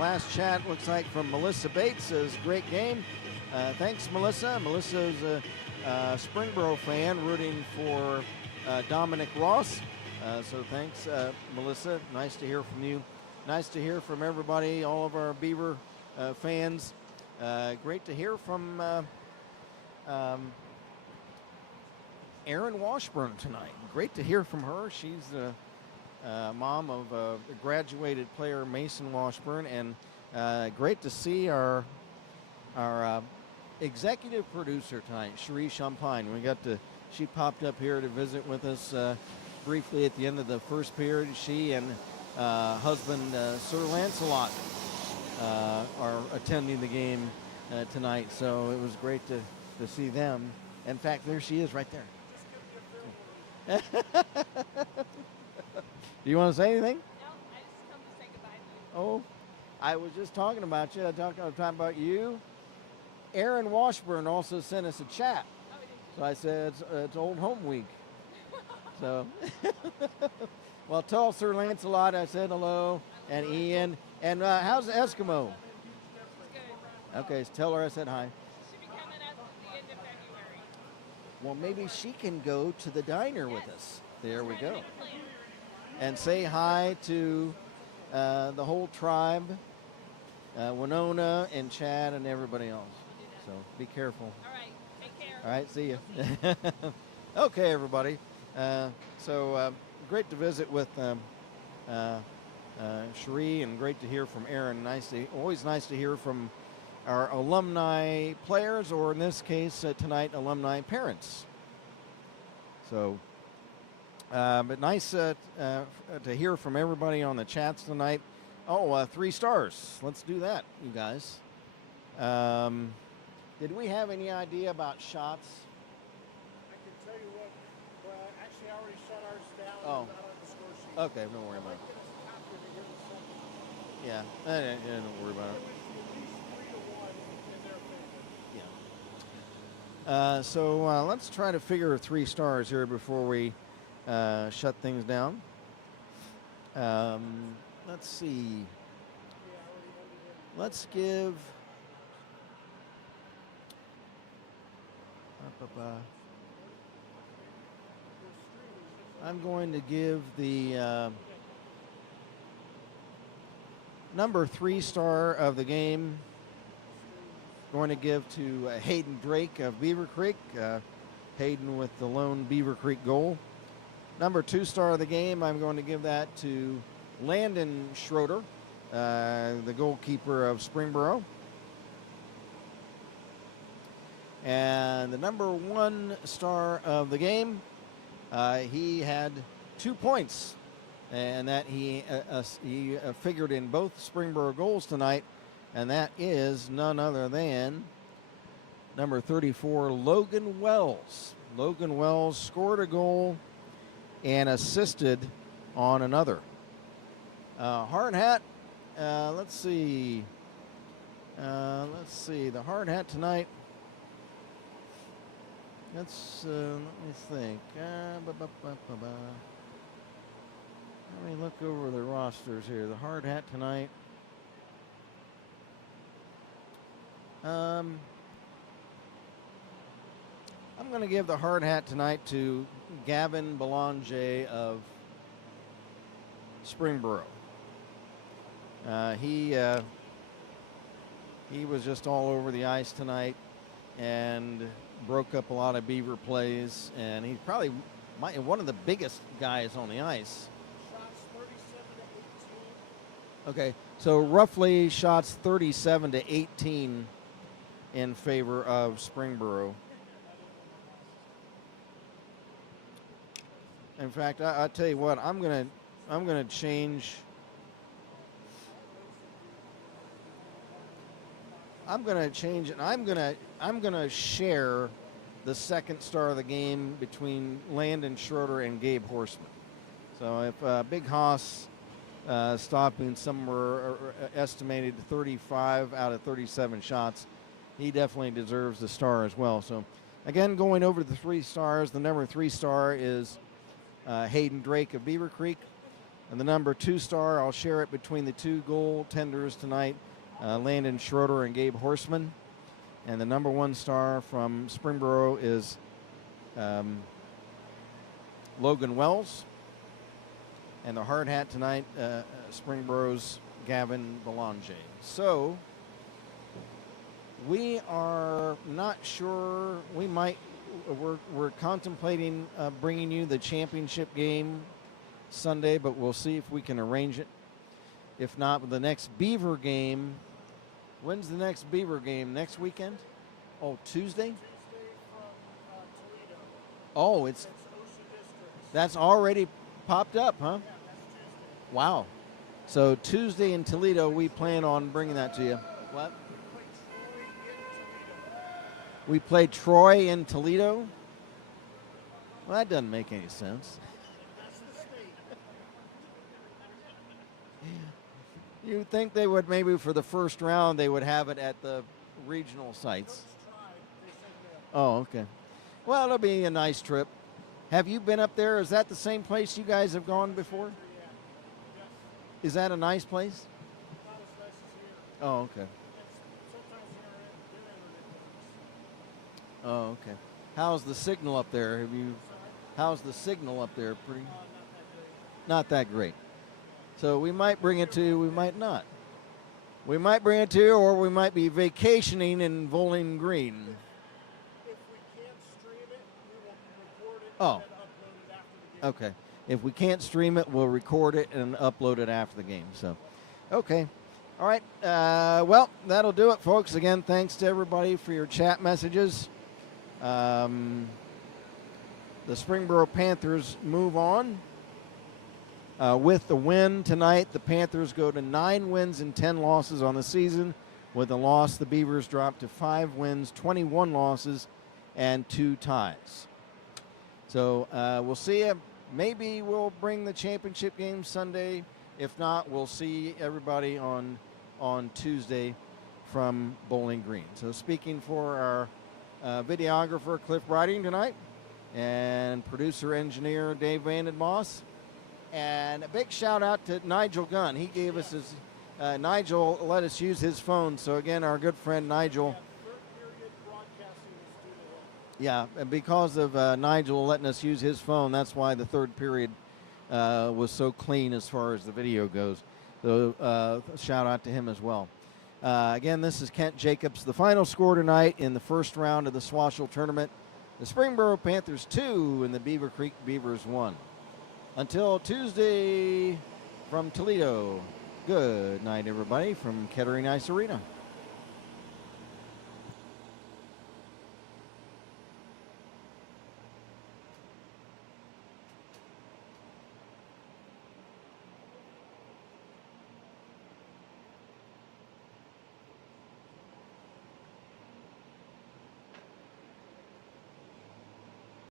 last chat looks like from Melissa Bates says, great game. Thanks, Melissa. Melissa's a Springboro fan rooting for Dominic Ross. So thanks, Melissa. Nice to hear from you. Nice to hear from everybody, all of our Beaver fans. Great to hear from Erin Washburn tonight. Great to hear from her. She's the mom of a graduated player, Mason Washburn, and great to see our executive producer tonight, Cherie Champagne. She popped up here to visit with us briefly at the end of the first period. She and husband Sir Lancelot are attending the game tonight, so it was great to see them. In fact, there she is right there. Do you want to say anything? No, I just come to say goodbye to you. Oh, I was just talking about you. I was talking about you. Erin Washburn also sent us a chat. Oh, we did. So I said, it's Old Home Week. So, well, tell Sir Lancelot I said hello, and Ian. And how's the Eskimo? It's good. Okay, so tell her I said hi. She'll be coming up at the end of February. Well, maybe she can go to the diner with us. There we go. Make a plan. And say hi to the whole tribe, Winona and Chad and everybody else. So be careful. All right. Take care. All right, see you. Okay, everybody. So great to visit with Cherie, and great to hear from Erin. Always nice to hear from our alumni players, or in this case tonight, alumni parents. So, but nice to hear from everybody on the chats tonight. Oh, 3 stars. Let's do that, you guys. Did we have any idea about shots? I can tell you what, well, actually, I already shut ours down. Oh. It's not on the score sheet. Okay, don't worry about it. Get us a copy of it here in a second. Yeah, don't worry about it. It was at least 3-1 in their favor. Yeah. So let's try to figure 3 stars here before we shut things down. let's see. Let's give. I'm going to give the number 3 star of the game. Going to give to Hayden Drake of Beavercreek. Hayden with the lone Beavercreek goal. Number 2 star of the game, I'm going to give that to Landon Schroeder, the goalkeeper of Springboro. And the number 1 star of the game, he had 2 points, and that he figured in both Springboro goals tonight, and that is none other than number 34, Logan Wells. Logan Wells scored a goal and assisted on another. Hard hat, let's see. The hard hat tonight. Let me think. Let me look over the rosters here. The hard hat tonight. I'm going to give the hard hat tonight to Gavin Belanger of Springboro. He was just all over the ice tonight and broke up a lot of Beaver plays, and he's probably one of the biggest guys on the ice. Shots 37 to 18. Okay, so roughly shots 37 to 18 in favor of Springboro. In fact, I'll tell you what, I'm gonna change. I'm gonna share the 2nd star of the game between Landon Schroeder and Gabe Horseman. So if Big Hoss stopping somewhere estimated 35 out of 37 shots, he definitely deserves the star as well. So again, going over the 3 stars, the number 3 star is Hayden Drake of Beavercreek, and the number 2 star, I'll share it between the 2 goaltenders tonight, Landon Schroeder and Gabe Horseman. And the number 1 star from Springboro is Logan Wells. And the hard hat tonight, Springboro's Gavin Belanger. So we are not sure. We're contemplating bringing you the championship game Sunday, but we'll see if we can arrange it. If not, the next Beaver game. When's the next Beaver game? Next weekend? Oh, Tuesday? Tuesday from Toledo. Oh, It's Ocean Districts. that's already popped up, huh? Yeah, that's Tuesday. Wow. So Tuesday in Toledo, we plan on bringing that to you. What? We played Troy in Toledo. We played Troy in Toledo? Well, that doesn't make any sense. That's the state. You'd think they would, maybe for the first round, they would have it at the regional sites. Coach tried. They said no. Oh, okay. Well, it'll be a nice trip. Have you been up there? Is that the same place you guys have gone before? Yeah. Yes. Is that a nice place? Not as nice as here. Oh, okay. Sometimes they're in. Oh, okay. How's the signal up there? How's the signal up there? Pretty. Not that great. So we might bring it to you, we might not. We might bring it to you, or we might be vacationing in Bowling Green. If we can't stream it, we will record it Oh. and then upload it after the game. Okay. If we can't stream it, we'll record it and upload it after the game. So, okay. All right. Well, that'll do it, folks. Again, thanks to everybody for your chat messages. The Springboro Panthers move on. With the win tonight, the Panthers go to 9 wins and 10 losses on the season. With a loss, the Beavers drop to 5 wins, 21 losses, and 2 ties. So we'll see you. Maybe we'll bring the championship game Sunday. If not, we'll see everybody on Tuesday from Bowling Green. So speaking for our videographer, Cliff Riding tonight, and producer-engineer Dave Vandenmoss, And a big shout out to Nigel Gunn. He gave us his, Nigel let us use his phone. So again, our good friend Nigel. Yeah, and because of Nigel letting us use his phone, that's why the third period was so clean as far as the video goes. So shout out to him as well. Again, this is Kent Jacobs. The final score tonight in the first round of the SWOWSHL tournament, the Springboro Panthers 2 and the Beavercreek Beavers 1. Until Tuesday from Toledo, good night, everybody, from Kettering Ice Arena.